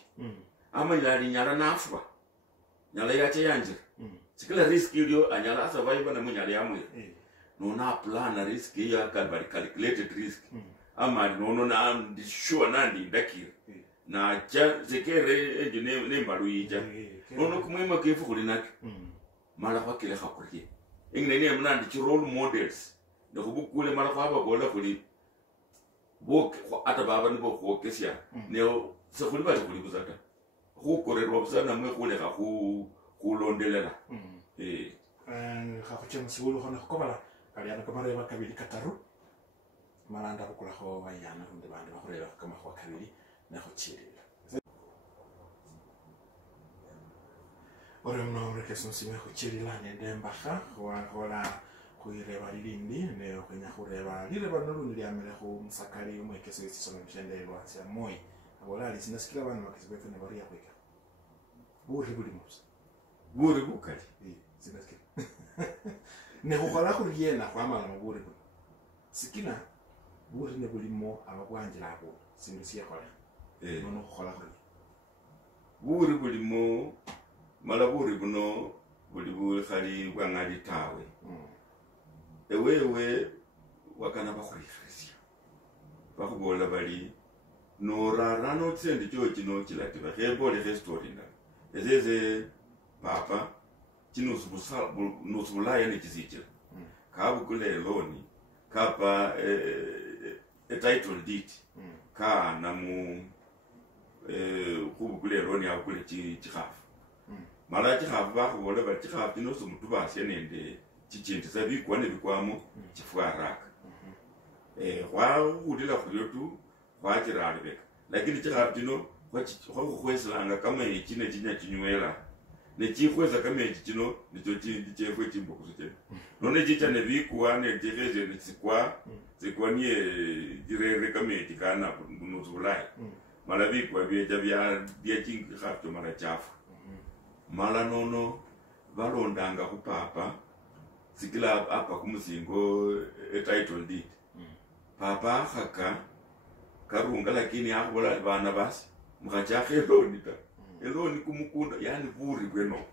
amanyali nyala nafa nyala yache yanje sikila risk ilio anyala survive na munyali amwe no na plan risk ya bali calculated risk ama no na sure nandi ndakira na cha zekere enjine nembalu yija no kumwema kefu kulinaki mala kwa kile khakurie ingene ne mnandi chi role models ne kubukule mala kwa babola kuli bok ata baba ni bok kesya ne sekuli bali kulibuzata khukorerwa busana mwe khule ga khulondelela khakuchema siwulu khona khokobala kali ana kamara ya kabili kataru malanda kukula ho bayana kunde bande bakhurera kama khwa kabili na khuchirira ore mnomre keso sime khuchirira ne ndembaha wa hola kuireba lindi ne okwenya khureba lireba nolundi lyamele khu musakali umwe keso isisomo bishendelwa sia moyi abola ali sinasikira bana bakisibefe ne bari yakweka buri musa buri bukali sinasikira ne khukhola khuriena khwamala muburi sikina buri ne bulimo abagwanjira abo sindu siyakhola nono khukhola khuri buri bulimo mala buri buno buli khali bwangali tawe ewewe wakana bakhurikhisya bakhubola bali norara no tsendi chochi no chilatiba khebole story nda ezeze papa nusubulaya ne chizichira kabukule loni kapa title deed ka namu kubukule loni akule chikhafu mala chikhafu bakhubola bati chikhafu chino somutu basya nende chichindisa bikuwa nebikwamo chifwaraka khwakhulila khuryo tu khwachiralibeka lakini chikhafu chino khwakhweselanga kamechi nechinya chinywela nechikhwesa kamechi chino nicho chindi chefwe chimbukusu chene none chicha nebikuwa nechikhese tsikwa niye jirere kamechi kana bunusu bulayi mala bikuwa byecha bya chikhafu cho mala chafu mala nono balondanga khupapa sikila apa kumusingo title deed papa akhaka karunga lakini akhobola bana basi mukhachakha eloni ta eloni kumukunda yani buri bweno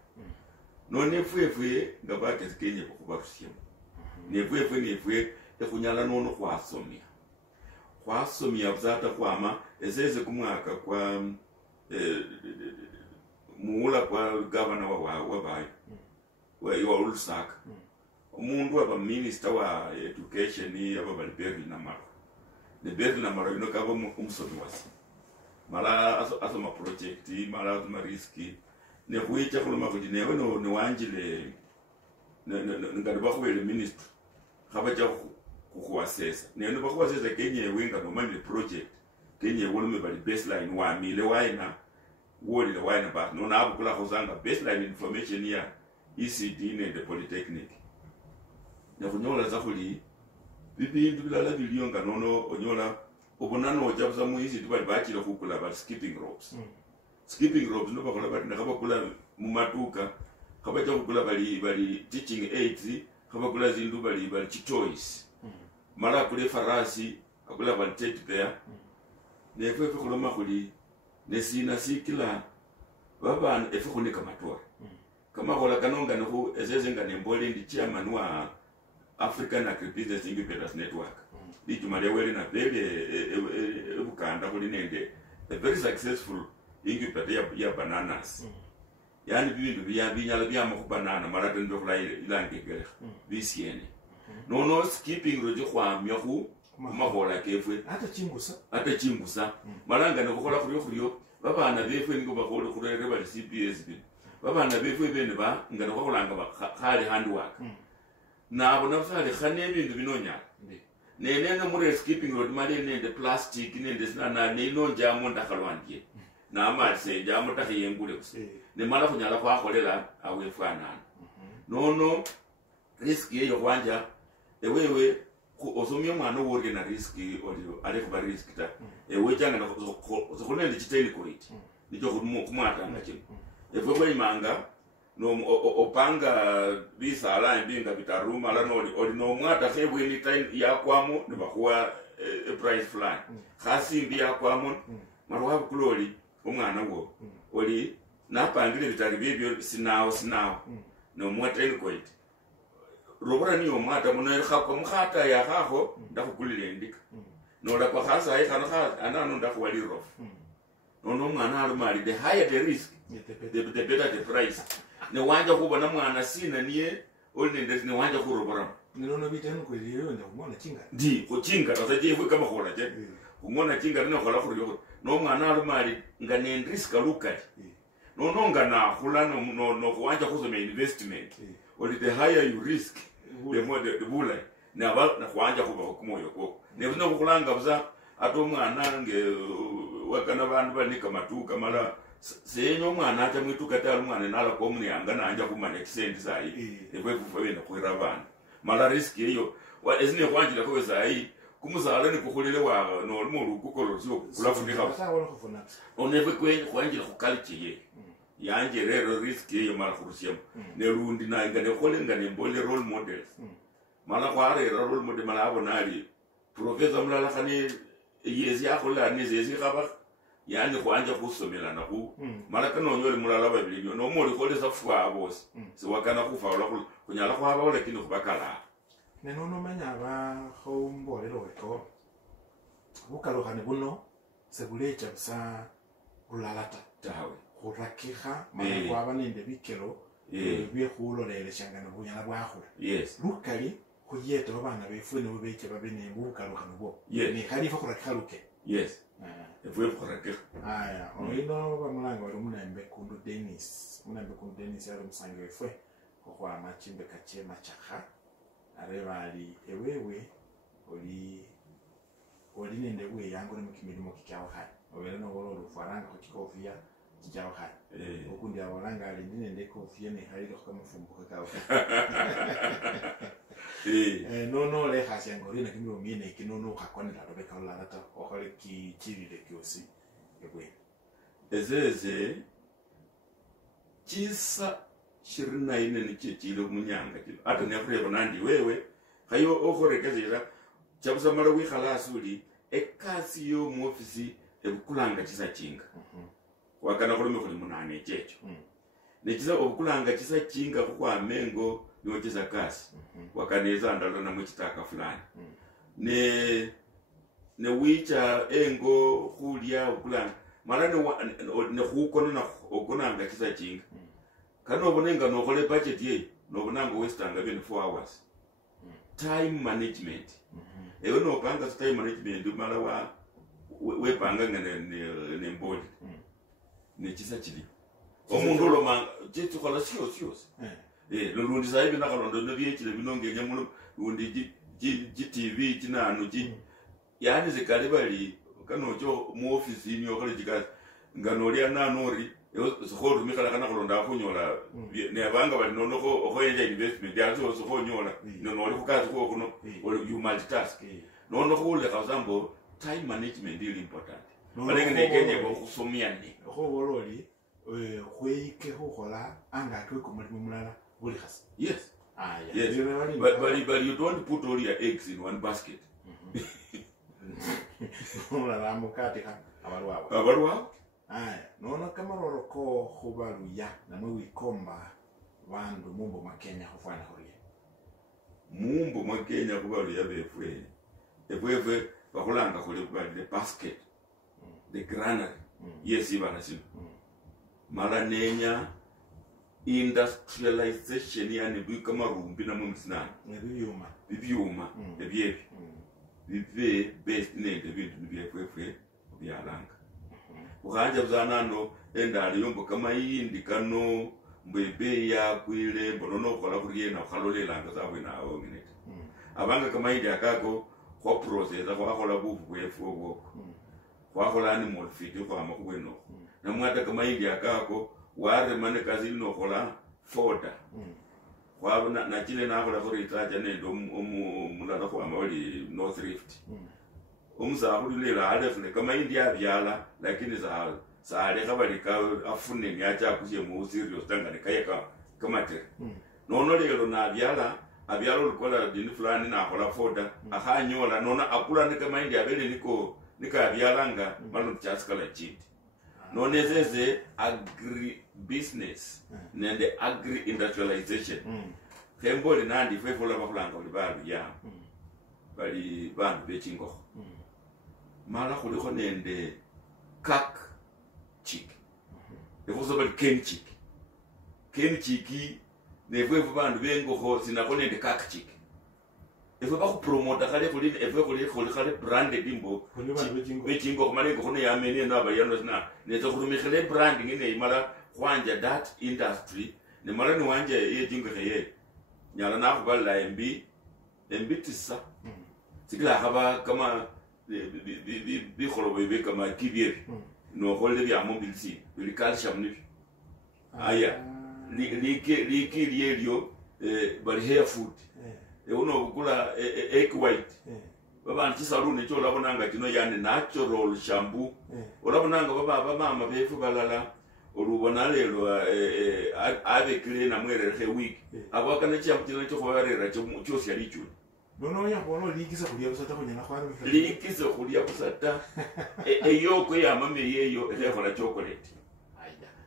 none fwefwe nga bakekenye khubarusyemo nefwefwe ekhunyala nono khwasomya buzata khwama esese kumwaka kwa muula kwa governor wabayo wa Lusaka umundu aba minister wa education aba bali Berry Namaro ino kaba umusomi wasi mala asoma project mala asoma riski ne kuicha kuluma kuti newe no wanjile ngati bakhubele minister khaba cha khukhwasesa neno bakhwasesa kenye winga no manje project kenye wolume bali baseline wamile waina woli waina ba no nabukula khuzanga baseline information ya ECD nende polytechnic ne kunyola zakhuli bibindu bilala biliyonga nono onyola obonano ojabuza mu ECD bali bachile khukula ba skipping ropes no bakhola bati nakabakula mu matuka khabacha khukula bali teaching aids khabakula zindu bali chitoys mala kule farasi akula bali teddy bear nefwe khuloma khuli nesina sikila babana efe khunika matore kama khola kanonga no ezezenga nembole ndi chairman wa African Agribusiness Incubators Network lijumale wele na bele ebukanda khuli nende a very successful incubator ya bananas yani bibindu binyala byama khu banana mara tendo khula ilangegere bisiene no skipping rojo khwamya khu mahola kefwe ata chimbusa malanga no khola khulyo babana befwe ngo bakhole khurere bali CPS babana befwe bene ba ngana khulanga khali handwork nabo nafali khane bindu binonya nenene muri skipping road mali nende plastic nende sinana ninonja monda khalwandie na amase jamu takhiyengule ne mala khunyala khwakholela awefwanana nono riski yeyo kwanja ewewe osomye mwana wori na riski olio ale kuba riski ta ewe changa na zokhonende chiteni kuriti nicho kumata ngachini ewe kwa imanga no opanga bisala mbinga bitaruma la no oli no mwata sebwe ni time yakwamo ne bakwa price flat khasi mbi yakwamo marwa kuloli umwana wo oli napangile bitari bibyo sinawo no mwata ni koit robora ni omata muno khakwa mkhata ya khakho ndakukulile ndika no la kwa khasa ai khana anano ndakwali rof no mwana alumali the higher the risk the better the price ne wanja kubona mwana sina niye oli ndezi ne wanja kurobora nilono bitenu kweliyo nda kumona chinga ndi ko chinga tasaje fwe kama khola je kumona chinga no khola khuriyo no mwana alumali ngane risk alukati no ngana khula no wanja kusoma investment oli the higher you risk the more the bula na ba na kwanja kuba kumoyo ko ne bino kukulanga buza ato mwana nge wakana bandu banika matuka mala senyo mwana acha mwituka ta mwana nala ko muni anga na anja kuma extend sai ekwe kufa bena kuira bana mala risk yeyo wa ezine kwanjira ko sai kumuzala ni kukhulile wa no mu kukolo sio kulafunika oneve kwanjira ku culture ye yanje rero risk yeyo mala khurusiam ne rundi na ngane khole ngane mbole role models mala kware role model mala abonali professor mala khani yezi akhola ne zezi khaba yani kwanja kusomela na ku mala kana nyole mulala babili no moli khole safwa boss se wakana kufa ola kunyala khwaba ola kino kubakala nenono manya ba khombolelo weko bukalokhane buno sebulecha busa bulalata tawe khurakikha mala kwaba nende bikelo byekhulolele shangana bunyala bwakhula yes lukali khuyeta babana befwe ne beche babene bukalokhane bo ni khalifa khurakikha luke yes efwe khoreke aya oino bamulanga oli munembe kundu Dennis yali musange wefwe kwa machimbe kachema chakha arebali ewewe oli nende bwe yango mu kimilimo kikyawo kale obera no bolo rufaranga ku kikofia kikyawo kale okundi abalanga ali nende kofia ne haliro kama fumbuka kawo no le khasya ngori na kimilo miene kinono ukhakonela lobeka lata okhole kichirire kyosi ebwe ezeze chisa shirina ine ni chechilo munyanga kilo ata ne khureba nandi wewe khayo okhorekezera chabusamala wikhala asuli ekasi yo mu office ebukulanga chisa chinga wakana khulime khuli munane checho ne chisa obukulanga chisa chinga kwa mengo yo chisa kasi wakaneza ndalo na mwitaka fulani ne wicha engo khulia okulanga mara ne khukona na okonanga chisa chinga kano bonenga no khole budget ye no bonanga westanga 24 hours time management ewe no panga time management mara wa we panga ne mbodi ne chisa chili omundu lo manga jetu khola sio lo lundi sai bina kalondo no biechile binonge nyamulo lundi TV kinanu yani zikali bali kano cho mu office ni okole jikazi nganoli ananori sokhoru mikhala kana kolonda khunyola ne abanga bali nono ko yenja investment ya so khonyola nono oli kukazi ko kuno oli you multitask nono ko le kazambo time management is important balenge ne kenye bo kusomia ni kho bololi khweike khokhola anga twe kumulimo mulala buli khasi yes yes but you don't put all your eggs in one basket mulala mukati ka abalwa nono kamaroro ko khubaluya namwe wikomba bandu mumbo makenya khufana khuriye mumbo makenya khubaluya befwe bakhulanga khuli the basket the granary yes ibana sino mara nenya industrialization yani bikamarumbi namwe msinana bibyuma ebyebi bibe best nende bintu byefwe byalanga ukanja buzanano endali yombo kama yindi kano mbebe ya kwile bonono kola kuriye na khalolelanga zabwe nawo minute abanga kama yindi akako kwa process akwa kola bufu kwefu obwo kwa kola animal feed kwa makubweno na mwata kama yindi akako ware mane kazi no kola foda kwa na chile na kola kuri taja nendo mulala kwa mawali North Rift umzakulu lela alefune kama india byala lakini za ale kabalika afune nyacha kuje mu serious tangane kayeka kama te nono lelo na byala abyalo lukola dini fulani na kola foda ahanyola nona akula ni kama india bele nika byalanga manu chaskala chiti none zeze agri business nende agri industrialization kembo linandi fefola bakulanga libalu ya bali bantu bechingo mala khulikho nende kak chick efuso bali ken chick nefwe bantu bengokho sinakho nende kak chick efwe bakho promoter kale khuli efwe khuli khale branded imbo bechingo khumale ngokho ne yamene na bayano sina nezo khulumikhle branding ine imala khwanja that industry ne mala ni wanje ye jingo kheye nyala na khubala embi tisa sikila khaba kama bi kholo bebe kama kibier no khole bya mobility bili calcium ni aya li lielio bali hair food uno kula egg white baba ntisalune cho labonanga kino yani natural shampoo olabonanga baba mama befu balala olubona lelo ave clean na mwere he week abakana chiamu kino cho khoyarera cho syali chu nono ya bono likisa kulia busata kunyana khwara likisa kulia busata eyoko ya mame yeyo ekhola chocolate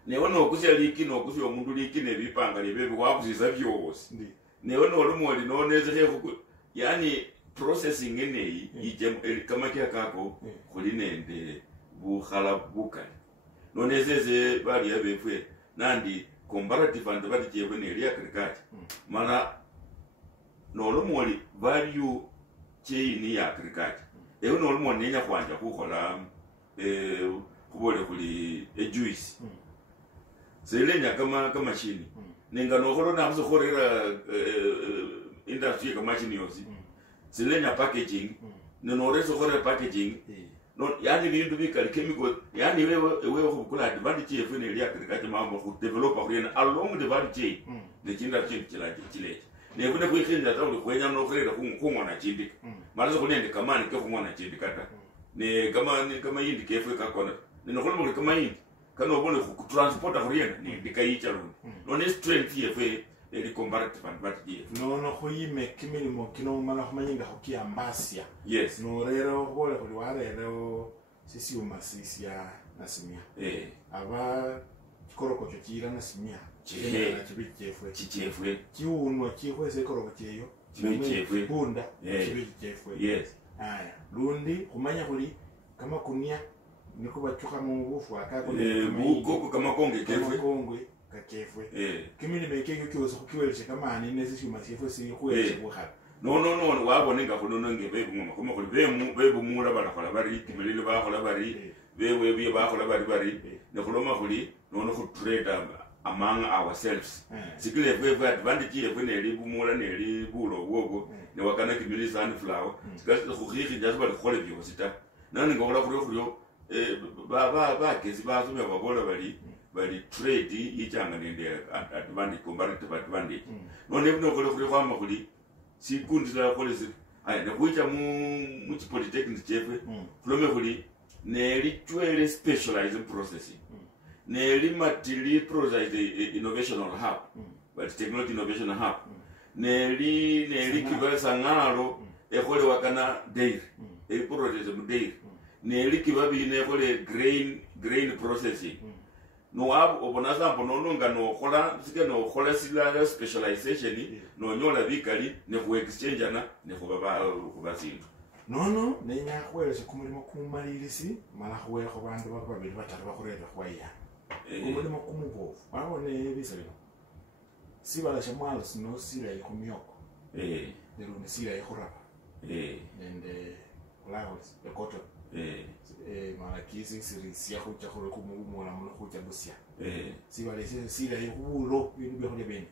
ne wono okusya likino okusya omundu likine bipanga libebe wakusiza byose ne wono olumoli noneze khefu yani processing eneyi ije kama kya kako khuli nende bukhala bukali nonezeze bali yabefwe nandi comparative and bali jebwe ne lya agriculture mala nolomoli value chain ya agriculture ewe nolomoli nenya kwanja kukhola kubole kuli juice selenya kama chini ninga no kholo na khorera industry kama chini yosi selenya packaging no reso khorera packaging no yani bintu bikali chemical yani wewe kukula advantage yefu ne liya katika mambo ku develop kuriena along the value chain ne chinda chile ne kuna kuikhinda tawo kwenya no khorera kungona chindika marazo kunende kama ni kungona chindika ta ne kama yindi kefu kakona ne no kholo kama yindi kana ubone ku transporta kuriena ne dikaicha lo no ne strength yefu eli comparative advantage no khoyime kimilimo kino mala khumanyinga khokiambasia yes no rero bole kuli warero sisi umasisia nasimia aba koroko cyo kira nasimia chihe chibikefwe chichefwe chiunwa chihwe se koroko cheyo chibikefwe bunda chibikefwe yes aya lundi kumanya kuli kama kunia niko bachuka mu bufu akako buko kama konge kefwe kongwe kakefwe kimini mekeke kyozo kukiweleshe kama ani nezi shumasifwe si kuweleshe bukhaba no wabonenga kuno ngebebu ngoma kuma kuli bebu mura bakhola bari kimilile bakhola bari bewe bakhola bari ne kuloma kuli no ku trade among ourselves sikile veve advantage yefu ne libumula ne libulo wogo ne wakana kimilile sunflower sikasi kukhikhi jazo bali khole byo sita nani ngola khulyo ba kesi bazumya babola bali trade yichanga nende advantage comparative advantage no nebno khole kwama kuli sikundi la kolezi aya ne kuita mu polytechnic chefe kulome kuli ne litwele specialized processing ne limatili process innovation hub but technology innovation hub ne li kibalesa ngalo ekole wakana dairy e process mu dairy ne li kibabi ne ekole grain processing no obonaza mpono nga no khola sike no khola sila specialization no nyola bikali ne ku exchange na ne kuba zintu no ne nya khwelese kumulimo kumalilisi mala khwekho bantu babili batatu bakhureba khwaya kumulimo kumubofu babone bisalino sibala shamwalo sino sila ikumyoko lero ne sila ikhuraba nende flowers the cotton malakisi sirisia khucha kholo kumumula muno khucha busia sibale sila ihulo bintu byo khulebene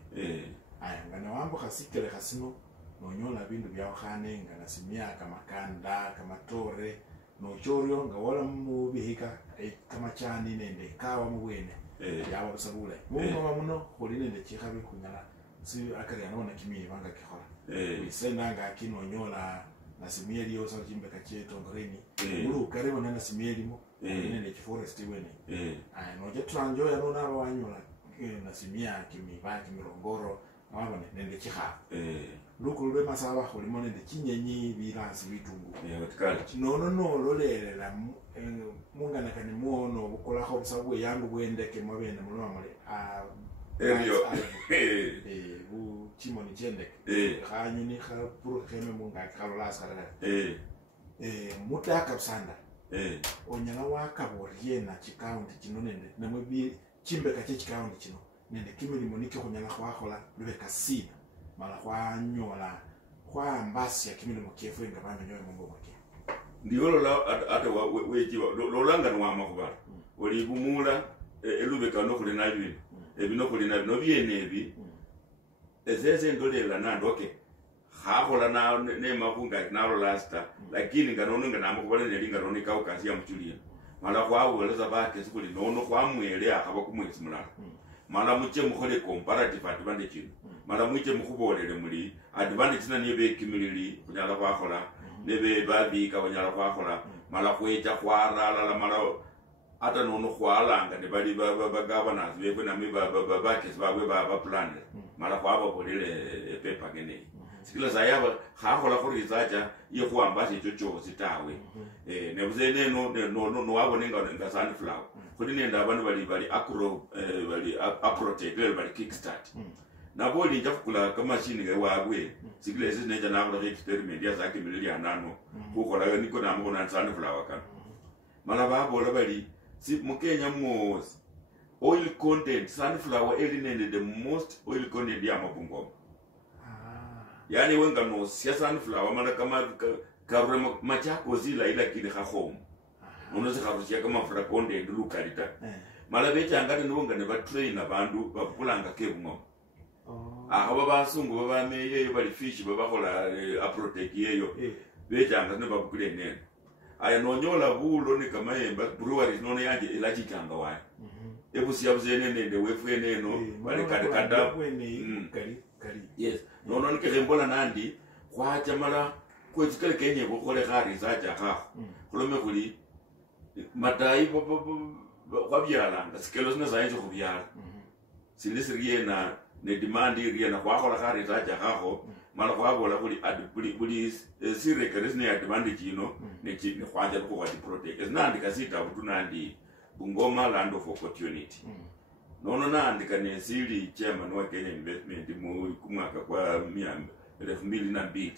aya ngana wambo khasikele khasino nonyola bintu bya khane ngana simia kama kanda kama tore no chorio nga wala mu bihika kama chani nende kawa mu bwene yaba busabule mumama muno kholi nende chikhabe kunyala si akari anona kimiri banga kikhola senanga kinonyola nasimia liyo sa jimbe kacheto ngoreni mulu karibu na nasimia limo nende forest wene aya no je tranjoya no naba wanyola nasimia kimi ba kimirongoro abone nende chikha lukulu lwe masaba khulimo nende chinyenyi bilansi bitungu verticality no lolelela mungana kani muono bukola kho busabwe yandu bwendeke mabene mulwa mule ebyo bu chimoni jendeke khanyini kha pro kheme munga khalolas khara mutaka busanda onyala wakaborie na chikaunti kino nende namwe bi chimbe ka chikaunti kino nende kimilimo nike khonyala khwakhola lubeka sina mala khwanyola khwambasia kimilimo kyefu nga banyoye mungo mwake ndiolo la ate wejiwa lolanga nwama kubala oli bumula elubeka no kuli na bino ebino kuli na bino byenebi ezeze ndolela nandoke khakhola na ne makunga nalo lasta lakini nganono ngana mukubale nelinga noni kaukasi ya mchulia mala khwaweleza bake sikuli nono khwamwele akhaba kumwezi mulala mala muche mukhole comparative advantage mala muche mukhubolele muli advantage na niye bekimilili kunyala khwakhola nebe babika kunyala khwakhola mala khwecha khwarala la mala ata nono khwalanga ne bali governors bebe na mi babake babwe baba plan mala khwaba bolele paper ngene sikila sayaba khakhola khu research ye khwambasi chocho sitawe ne buzene no wabonenga nga sunflower kuli nenda abantu bali aprotect bali kickstart nabo linja kukula kama machine ga wabwe sikile esi neja nabo experiment ya zake milioni nano kukola niko na mbo na sunflower kan mala babola bali si mukenya mos oil content sunflower elinende the most oil content ya mabungo yani wenga no sia sunflower mala kama karema machako zila ila kile khahom nono zikharusia kamafura konde ndulukalita mala bechanga ndonga ne batrain abantu bakulanga kebungoma akhaba basungu babameye bali fish babakhola aprotect yeyo bechanga ne babukule nene aya nonyola bulo ni kamayemba breweries nono yanje elachikanga waye ebusia buzene nende wefene no bali kada kali yes nono nikembola nandi kwacha mala kwetsikale kenye bokole gari zacha kha kulome kuli matai kwabyalanga sikelo sina zayenze kubyala silisiriena ne demand iriena kwakola gari zacha khaho mala kwabola kuli sirekere ne advantage ino ne chini kwaja ko kwati protect nandi kasita butunandi Bungoma land of opportunity nono naandika nesili chairman wa Kenya investment mu kumwaka kwa 2002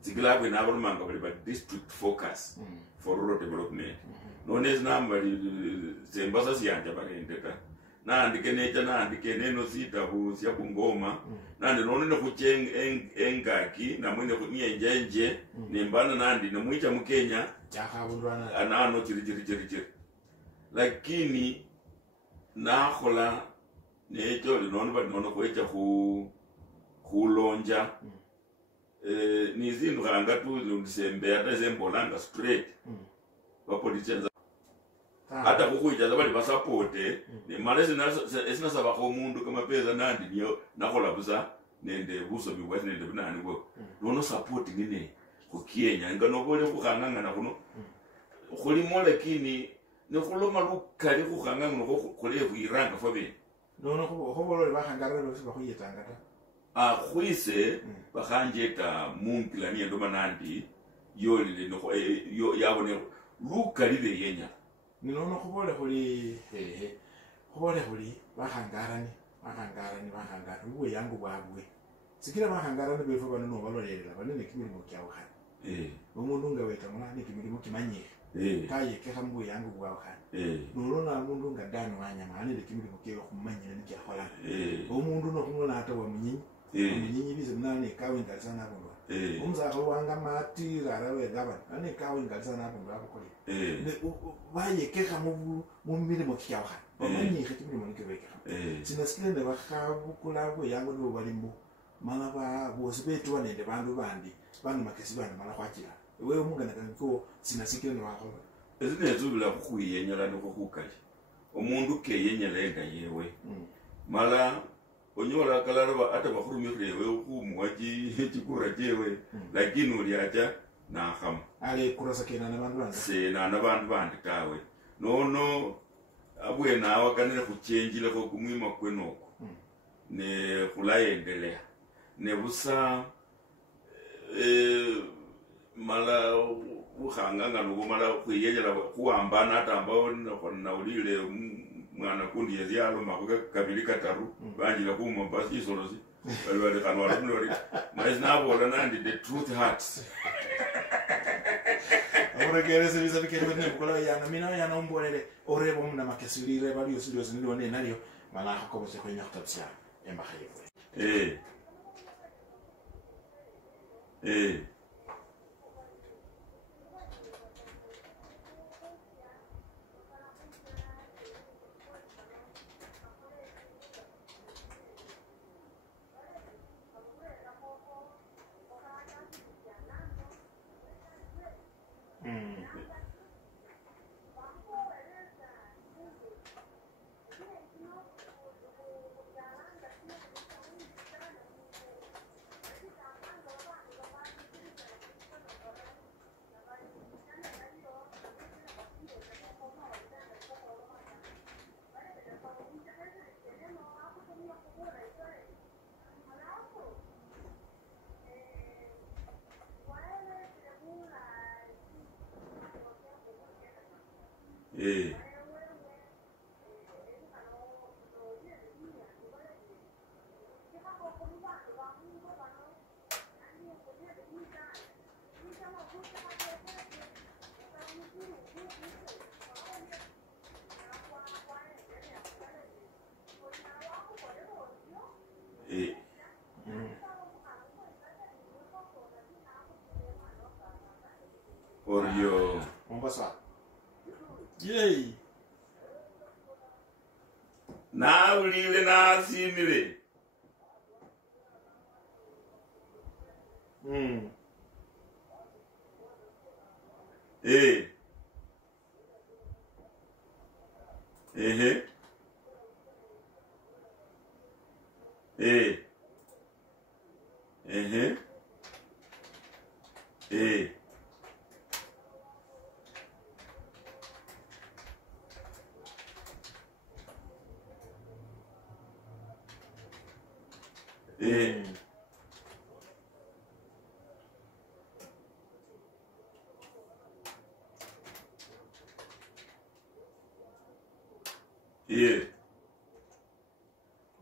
zigilabwe nabalumanga bali ba district focus for rural development nonezi nambali zembasa siyanja balendeka naandike necha naandike neno sita busya Bungoma nandi nono ne kucheng engaki namwine kunyenjenje nembana nandi nemwicha mu Kenya yakabulwana anano chiri lakini nakhola necho linono banono kwecha khulonja nizindu khanga tu ndisembe ata zembolanga straight bapoliticians hata kukhuija bali basupporte ne malezi esina sabakho umundu kama pesa nandi niyo nakhola busa nende busomi bwa nende bunani bwo nono support ngine kukiyenya ngano bole kukhangangana kuno khulimo lakini nekuloma lukali kukhanga ngono kulevu iranga fobe nono khobolo bakhangara lo siba khuyetanga ta khwise bakhanjeta mumpilani ndo manandi yolile no yabone lukali le yenya nono khobole khuli khobole khuli bakhangara uwe yangu bwabwe sikira bakhangara ne befo bano no balolela banene kimilimo kyawo khani umundu ngaweta mwana ne kimilimo kimanyire kaye kehambu yangu bwakha nolona mundu ngadani wanyama anele kimilimo kyewe khumanyira ni kyakhola umundu no khumona ata wa munyinyi bize mnane kawe ngalisa nabo umzakho wanga mati rarawe gaba ane kawe ngalisa nabo ngabakole ne baye kehamu mumilimo kyakha bamanyi kimilimo nikebeka sinasikile bakhabukula bwe yangu no balimbo mala ba bosibetu wanende bandu bandi bandu makesi bandi mala kwachira wewe mungana kanko sinasikira no wakho ezinezubila kuyenyala no kukali omundu keyenyala enda yewe mala onyola kalaro ata bakhurumikire wewe kumwaji chikura jewe lakini uliacha na kham ale kurasa kena na bandu bandi se na bandu bandi tawe nono abwe na wakanile kuchenjile ko kumwima kwenoko ne khulayendelea ne busa mala ukhanganga no mala kuyejela kuambana atamba na ulile mwana kundi yezialo makoga kabili kataru banjila kuma basi solosi bali kanwa nori mais na bola nandi the truth hurts ahora que eres el que viene con la yana mina yana umbolele orebo mna makesilire bali usidio ndio nario mala ko se kwenye kutapsia embaye Orio Mombasa nawulile nasimile ehe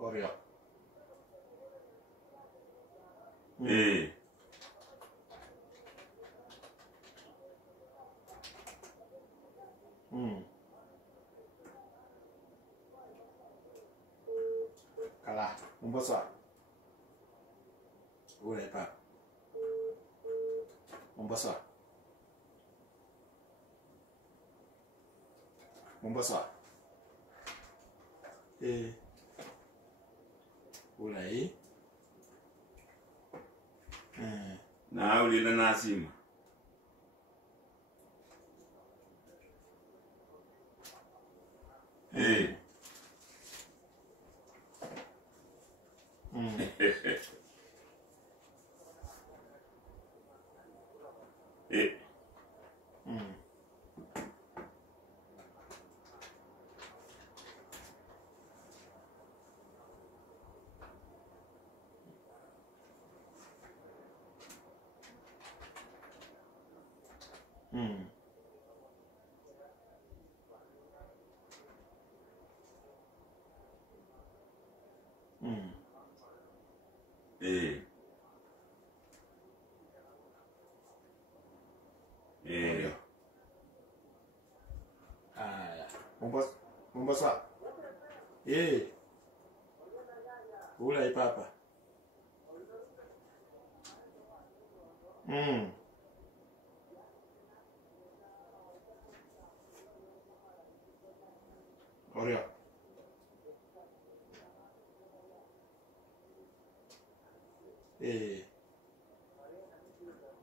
Oreo. Kala, Mombasa. Ule pa. Mombasa. Mombasa. Ulai. nawulile nasima Mombasa. Ulai papa. Oreo.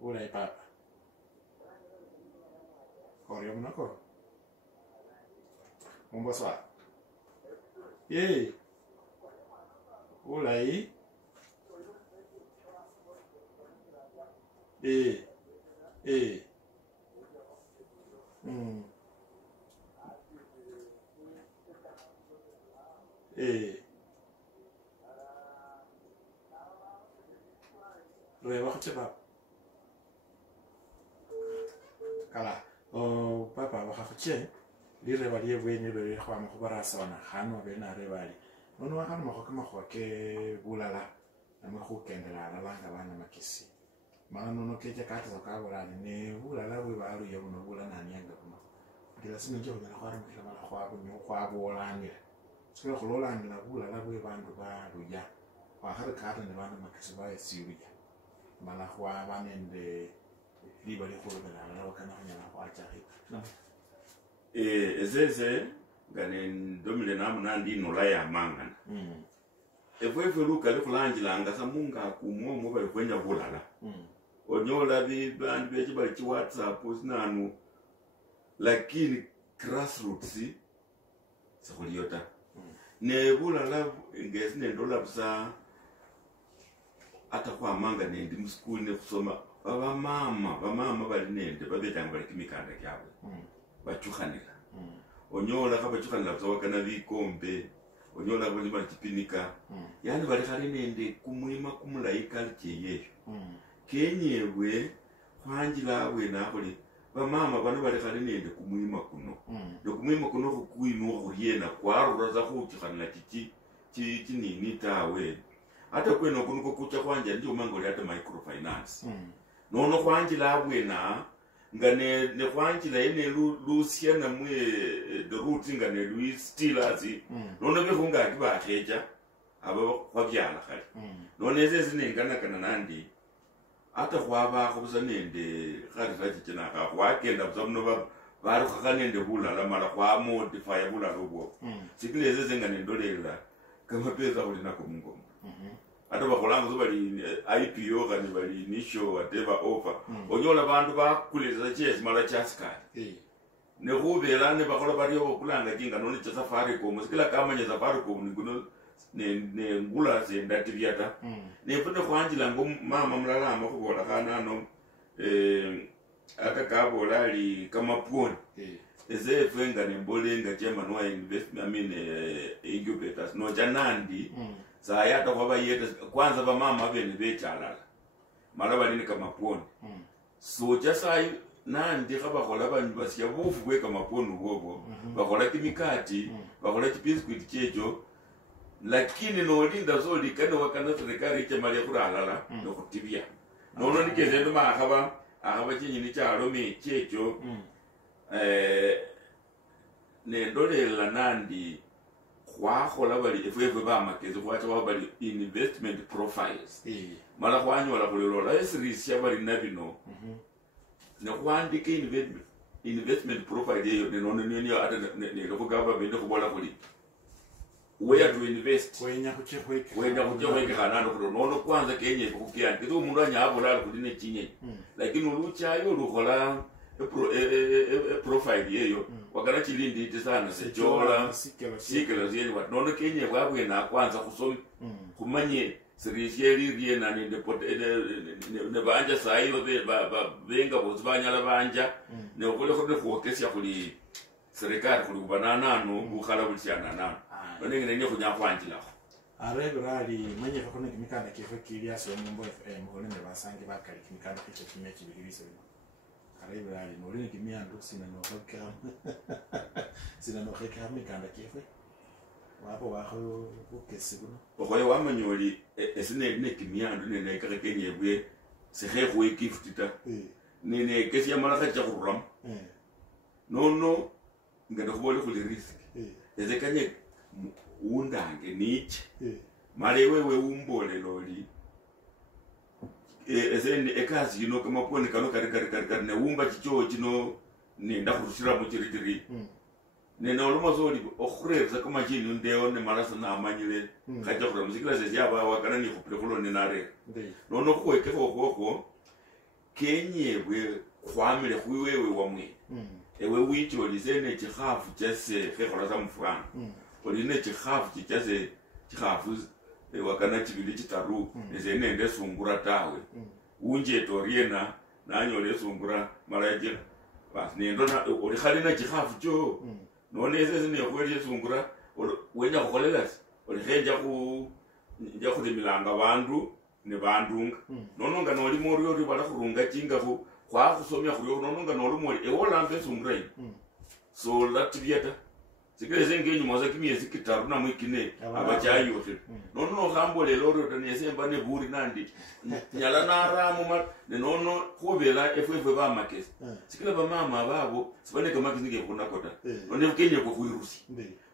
Ulai papa. Oreo menako. Mombasa. Ulai. Rewa kecepat. Kala. Oh, papa wakafche. Lire bali wenye bali kwa mkubarasa wana hano bena rebali. Nono wakana mako ke bulala. Na mako kendela na langa bana makisi. Mana nono keja kata soka bulala ne bulala we balu ya buno bulana nyanga buno. Kila sinu jo na kwa mkila mala kwa buno kwa bulanga. Sio kulolanga na bulala we bandu ba ruya. Kwa hada kata ne bana makisi ba siruya. Mala kwa banende libali ko bela na wakana hanya na kwa chahi. Ezeze ngane ndomile namu nandi nola ya mangana efwefe luka likulanjilanga samunga kumwomo bali kwenya bulala onyola bibandu bechi bali chi WhatsApp sinanu lakini grassroots sakuliyota ne bulala ngesi nendola busa ata kwa manga nendi muskuli ne kusoma bamama bali nende babetanga bali kimikanda kyabwe bachukhanila onyola kha bachukhanila bzawakana bikombe onyola bali bali chipinika yani bali khali nende kumwima kumulayi culture yeyo kenyebwe khwanjila abwe nakhuli bamama bano bali khali nende kumwima kuno kumwima kuno khukwinwa khuriena kwarura za khuchikhanila chinini tawe ata kweno kuno kucha khwanja ndio mangoli ata microfinance nono khwanjila abwe na ngane ne khwanjila ene lusia na mwe the root ngane Louis Steelers nono bekhunga kiba kheja aba khwabyala khali nono ezezi nengana kana nandi ata khwaba khubuza nende khali khachina khwakenda buza muno baruka nende bulala mala kwa modify bulala ubwo sikile zenga nendolela kama pesa kulina kumungo ata bakolanga zo bali IPO kani bali nisho whatever offer onyola bantu bakuleza chess mala chaskali ne kubera ne bakola bali okulanga jinga none cha Safaricom sikila kama nya Safaricom nguno ne ngula zenda tivyata ne fune kwanjila ngo mama mulala amakubola kana no akakabola ali kama pwoni eze fenga ne mbolenga chairman wa investment incubators no janandi sayata kwaba yeta kwanza ba mama bene bechalala mala bali kama pwoni so jasai nandi khaba khola bantu basiya bufu kwe kama pwoni gogo bakola kimikati bakola biscuit chejo lakini no linda zoli kana wakana serikali cha mali kuralala no kutibia nono nikeze ndo makaba chinyi cha romi checho ne ndolela nandi kwa khola bali efwe ba makeze kwa cha bali investment profiles mala kwanyola kulilola esirisi yabali nabino ne kwandike investment profile yeyo ne nono niyo ata ne loko government kubola kuli where to invest wenya kuchekwe kanano kudo nono kwanza kenye kukia kitu mundu anyabula kudine chinye lakini ulucha yo lukola profile yeyo wakana chilindi ite sana sejola sikela zieni wat nono kenye kwabwe na kwanza kusomi kumanye serisieri rie na ni ne banja sayo benga bozbanya banja ne ukole kode kuokesha kuli serikali kuli banana no bukhala bulisiana nano none ngene kunya kwanjila arebrali manye fakone kimikanda kefe kilia so mumbo muhone ne basange bakali kimikanda kicho kimechi bilibiso arebrali muline kimiando sina no hakam sina no hakam mikanda kefe wapo baho ukesiguno okoye wamanyoli esine ne kimiando ne kaka kenye bwe sehe ko ekifutita ne kesi ya malaka cha kuram no ngenda kubole kuli risk ezekanye undange niche mali wewe umbole loli ezene ekazi yino kama pone kano kari ne umba chicho chino nenda kurushira mu chiritiri ne na olumo zoli okhureza kama chini ndeo ne marasa na amanyile kaja kura muzikira zezi yaba wakana ni kupekulo ne nare nono kuweke kokoko kenye bwe kwamile kuwewe wamwe ewe wicho lizene chikhafu chese khekhola sa mfranga oline chikhafu chichase chikhafu wakana chibili chitaru ezene ende sungura tawe unje toriena nanyole sungura maraje bas nendo na oli khalina chikhafu cho none ezene yakweli sungura wenya kukholelas oli khenja ku nja kulimilanga bandu ne bandunga nono nga noli mori ori bala kurunga chinga ku kwa kusomya kuyo nono nga noli mori ewola mbe sungura so lativiata sikeze ngenyi moza kimyezi kitaru na mwikine abachayote nono khambole loro tanesemba ne buri nandi nyala na ramu ma nono khobela efwe ba makesi sikila ba mama babo sibane kama kizinge kuna kota none kenye ko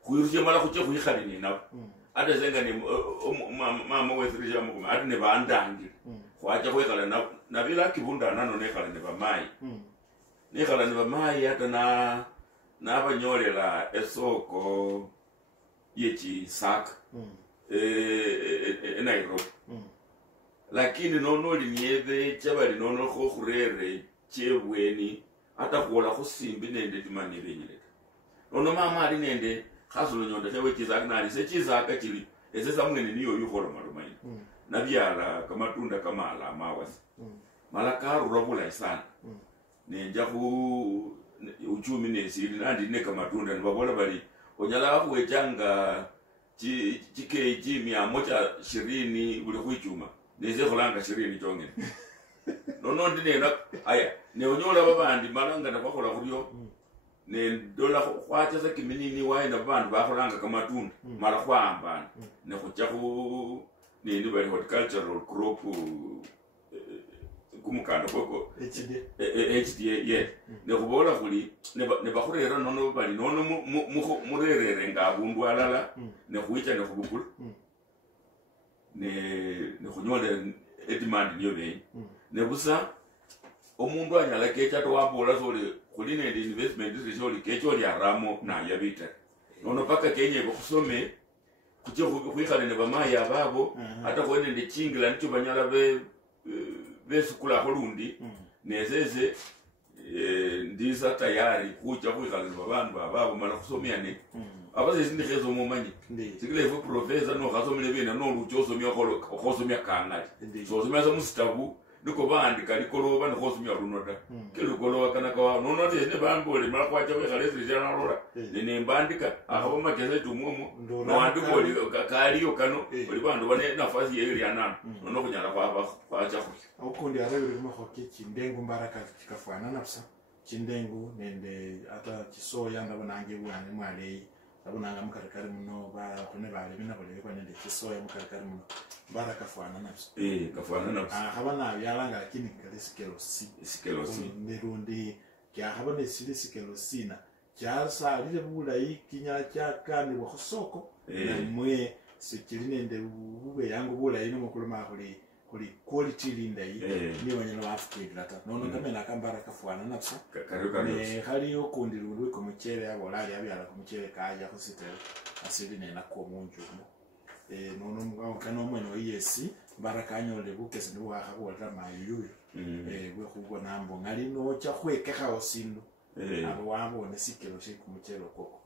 kuirusi mala kuche kuikhalini na ata zenga ni mama wethrija mu ati ne bandangi kwacha kwekhala na bila kibunda nano ne khala ne ba mai ne khala ne ba mai ata na abanyolela esoko yechi sak Nairobi lakini nono linyeve chabali nono kho khurere chebweni ata khola khusimbi nende timani benyile nono mama ali nende khasulo nyonde tewe chizaka nali se chizaka chili esesa mngene niyo yukhola malumaini nabyala kamatunda kama ala mawasi malakaru rabula sana nenja ku uchumi nesili nandi ne kamatunda nibabola bali onyala kuwechanga chikeji 120 buli kuichuma neze khulanga 20 chongene nono ndinena aya ne onyola babandi malanga nakhola kulyo ne dola kwacha za kiminini wae na bandu bakholanga kamatunda mala kwambana ne khucha ku ni bali horticultural crop kumukanda koko HDA ne kubola kuli ne bakhurera nono bali nono murerere ngabundu alala ne khuicha ne khubukula ne khunyola demand niyo be ne busa omundu anyala kecha to wabola sole kuli ne investment zisholi kecho lya ramo na yabita nono paka Kenya kusome kuche kuikale ne bamaya babo hata kwene ndi chingila nicho banyala be sukula holundi nezeze ndiza tayari kucha kuikale babantu babo mala kusomya ne abaze zindi kezo mumanyi sikile fu professor no kasomele bina no luchosomya khosomya kangati so somya za mustabu niko bandi kali koloba no khosomya runota kelo koloba kana kwa no no ne bambole mala kwacha wekale zijana rora ne mbandika akaba makeze tumumo no andiko kaliyo kano oli bandu bane nafasi yeli yanana no kunyala kwa cha khu okundi arabiri mukhoke chindengu mbaraka chikafana napsa chindengu nende ata chisoya ndabonange bwane mwale abunanga mukarakari muno ba kone bale bina bole kwa nende chisoya mukarakari muno baraka fwana napso kafwana napso habana byalanga lakini kale sikelo si nerundi kya habane sili sikelo sina kyasa lile bulayi kinya kyakani wa khosoko mwe sikili nende bube yangu bulayi no mukuluma kuli quality lindayi ni wanyana bafikira ta nono kamena kambara kafwana napso khali okundi lulwe ko muchele abo lali abyala ko muchele kaja khositela asili nena ko munjumo nono mwa kano mweno yesi baraka anyole bukese ni wa khabota mayuyu bwe khubona ambo ngali no cha khwekekha osindu abo wabo ne sikelo she ku muchele koko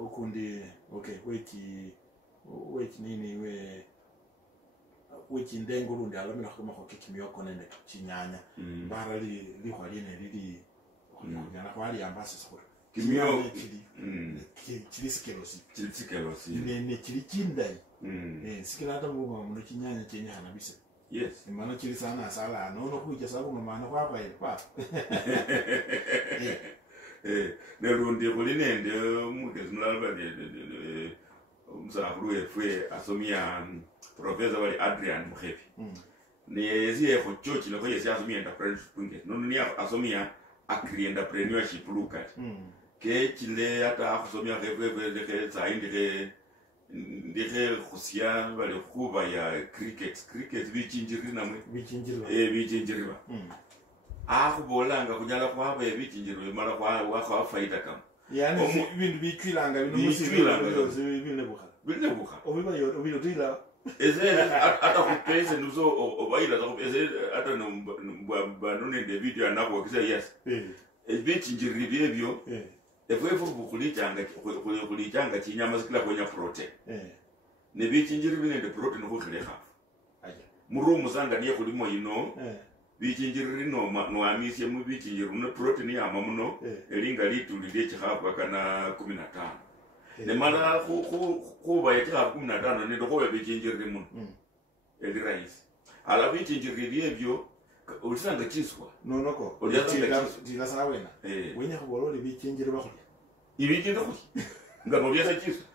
okundi okay weki nini wiki ndengo lundi alamira khoma khoke kimyoko nene chinyanya bara li khwaline lili khonyana kwali ambasa sikho kimyo chili sikelosi ne chili chindai sikila hata mu chinyanya chenye hana bise yes imana chili sana sala no kuja sababu mama kwa hapa pa ne lundi khulinende mugezi mulaba umsahuru efwe asomia professor wali Adrian Mukhepi ne yezie khochochi ne khoyesi asomia entrepreneurship no ni asomia entrepreneurship lukat ke chile ata asomia ke saindi ke khusia bali khuba ya cricket bichinjiri namwe bichinjiri ba akhubolanga kunyala kwaba bichinjiri mala kwa faida kama yani ibintu bikwilanga bino bukha obiba yo obilo tila eze ata kupese nuzo obaila za kupese ata no banone de video anako kisa yes ebichinjiri byebyo efwe kulichanga chinyama zikila kwenye protein ne bichinjiri bine de protein ko khile kha murumu zanga niye kulimo ino bichinjiri no amisi mu bichinjiri no protein ya mamuno elinga litulile chikhafa kana 15 ne mala kuba yetha 15 ne ndoko bichinjiri muno eli rice ala bichinjiri byebyo ulisanga chiswa nonoko dila sawena wenya kubolole bichinjiri bakhulya ibichinjiri khulya ngabo byasa chiswa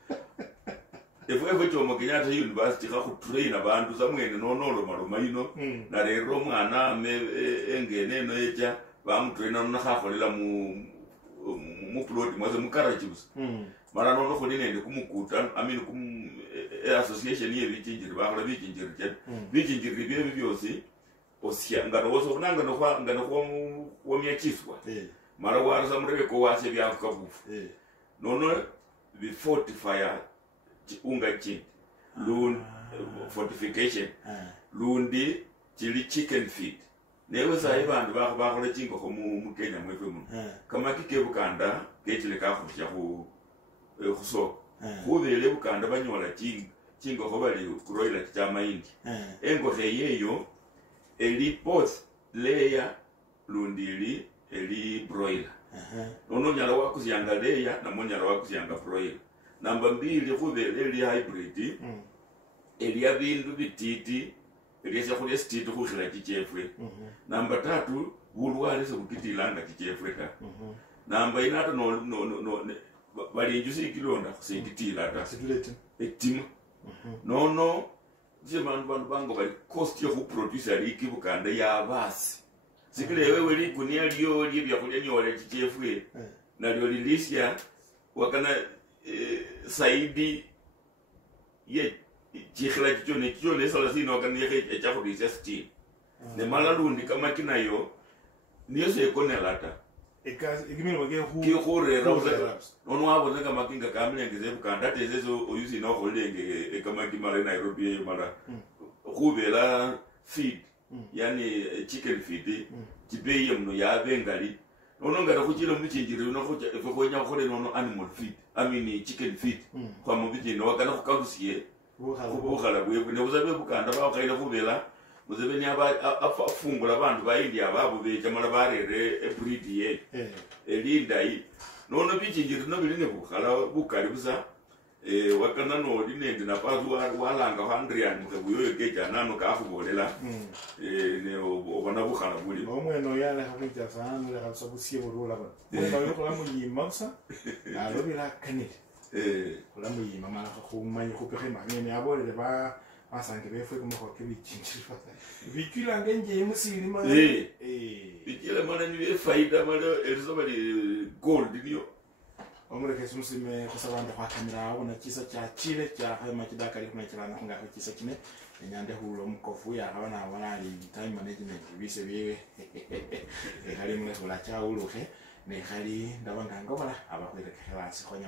efwe chomo Kenyatta University kha kutrain abantu samwene nonolo maloma na lero mwana engene no eja bamutraina no khakholela mu plot mwaze mukarajus mara nono kholile ndi kumukuta kum association ye bichinjiri bakhola bichinjiri bye byosi osia ngano woso nanga no kwa ngano kwa myachiswa mara warza murebe ko wase byakabufu nono bi fortifier unga chini fortification lundi chili chicken feed newe sai bandu bakhola chingo ko mu Kenya mwefe muno kama kikebukanda kechile kakhusha khuso khubele bukanda banyola chingo ko bali broiler chama indi engo kheyeyo eli both layer lundili eli broiler nono nyala wakuzyanga layer na monyala wakuzyanga broiler namba 2 khubele eli hybrid eli abindu bititi eli yakhulya stiti khukhila chichefwe namba 3 bulwale se bukitilanga chichefwe ta namba 4 no bali injusi kilonda kusititila ta etima nono bandu bango bali cost yo producer liki bukanda ya basi sikile wewe likunia lyo byakulya nyole chichefwe na lyo lilisya wakana saidi ye chikhila chichone sala sino wakana ye chakhulisa steel ne malalundi kama kinayo niyo se konelata ikimelo bage hu ki khurera ono waboneka makinga kamlengeze bukanda tezezo oyusi no kholenge ekamakimala Nairobi mara khubela feed yani chicken feed kibeye mno yabengali ono ngara kuchira muchinjire uno khonya khole no animal feed chicken feed kwa mubiji no wakana kukalusiye bukhala bwe ne uzabe bukanda bakhaila khubela muzabe ni afungula abantu ba India babo beja mala barere breed ye elinda yi nono bichinjire no biline bukhala bukali busa wakana no dinende na pazu walanga 100 mukebuyo geja nano kafubolela ne obona bukhala buli omweno yale khabuja sana le khabusiye burula ba mwana ko amuyima busa alobila kanile kula muyima mala khumanya khupekhe mangene abolele ba asange befwe kumukhoke bichinjira bikila ngenje musili ma bikila mala ni faida mala elizobali gold niyo omureke sumusime kusabanda kwa kamera abona kisa cha chile cha hama kidaka ali kuna kirana nga kisa kine enyande hulo mukofu ya abana abana time management bise biwe hali mwe hula cha uluhe ne hali ndabanga ngobala abakwere khelasi khonya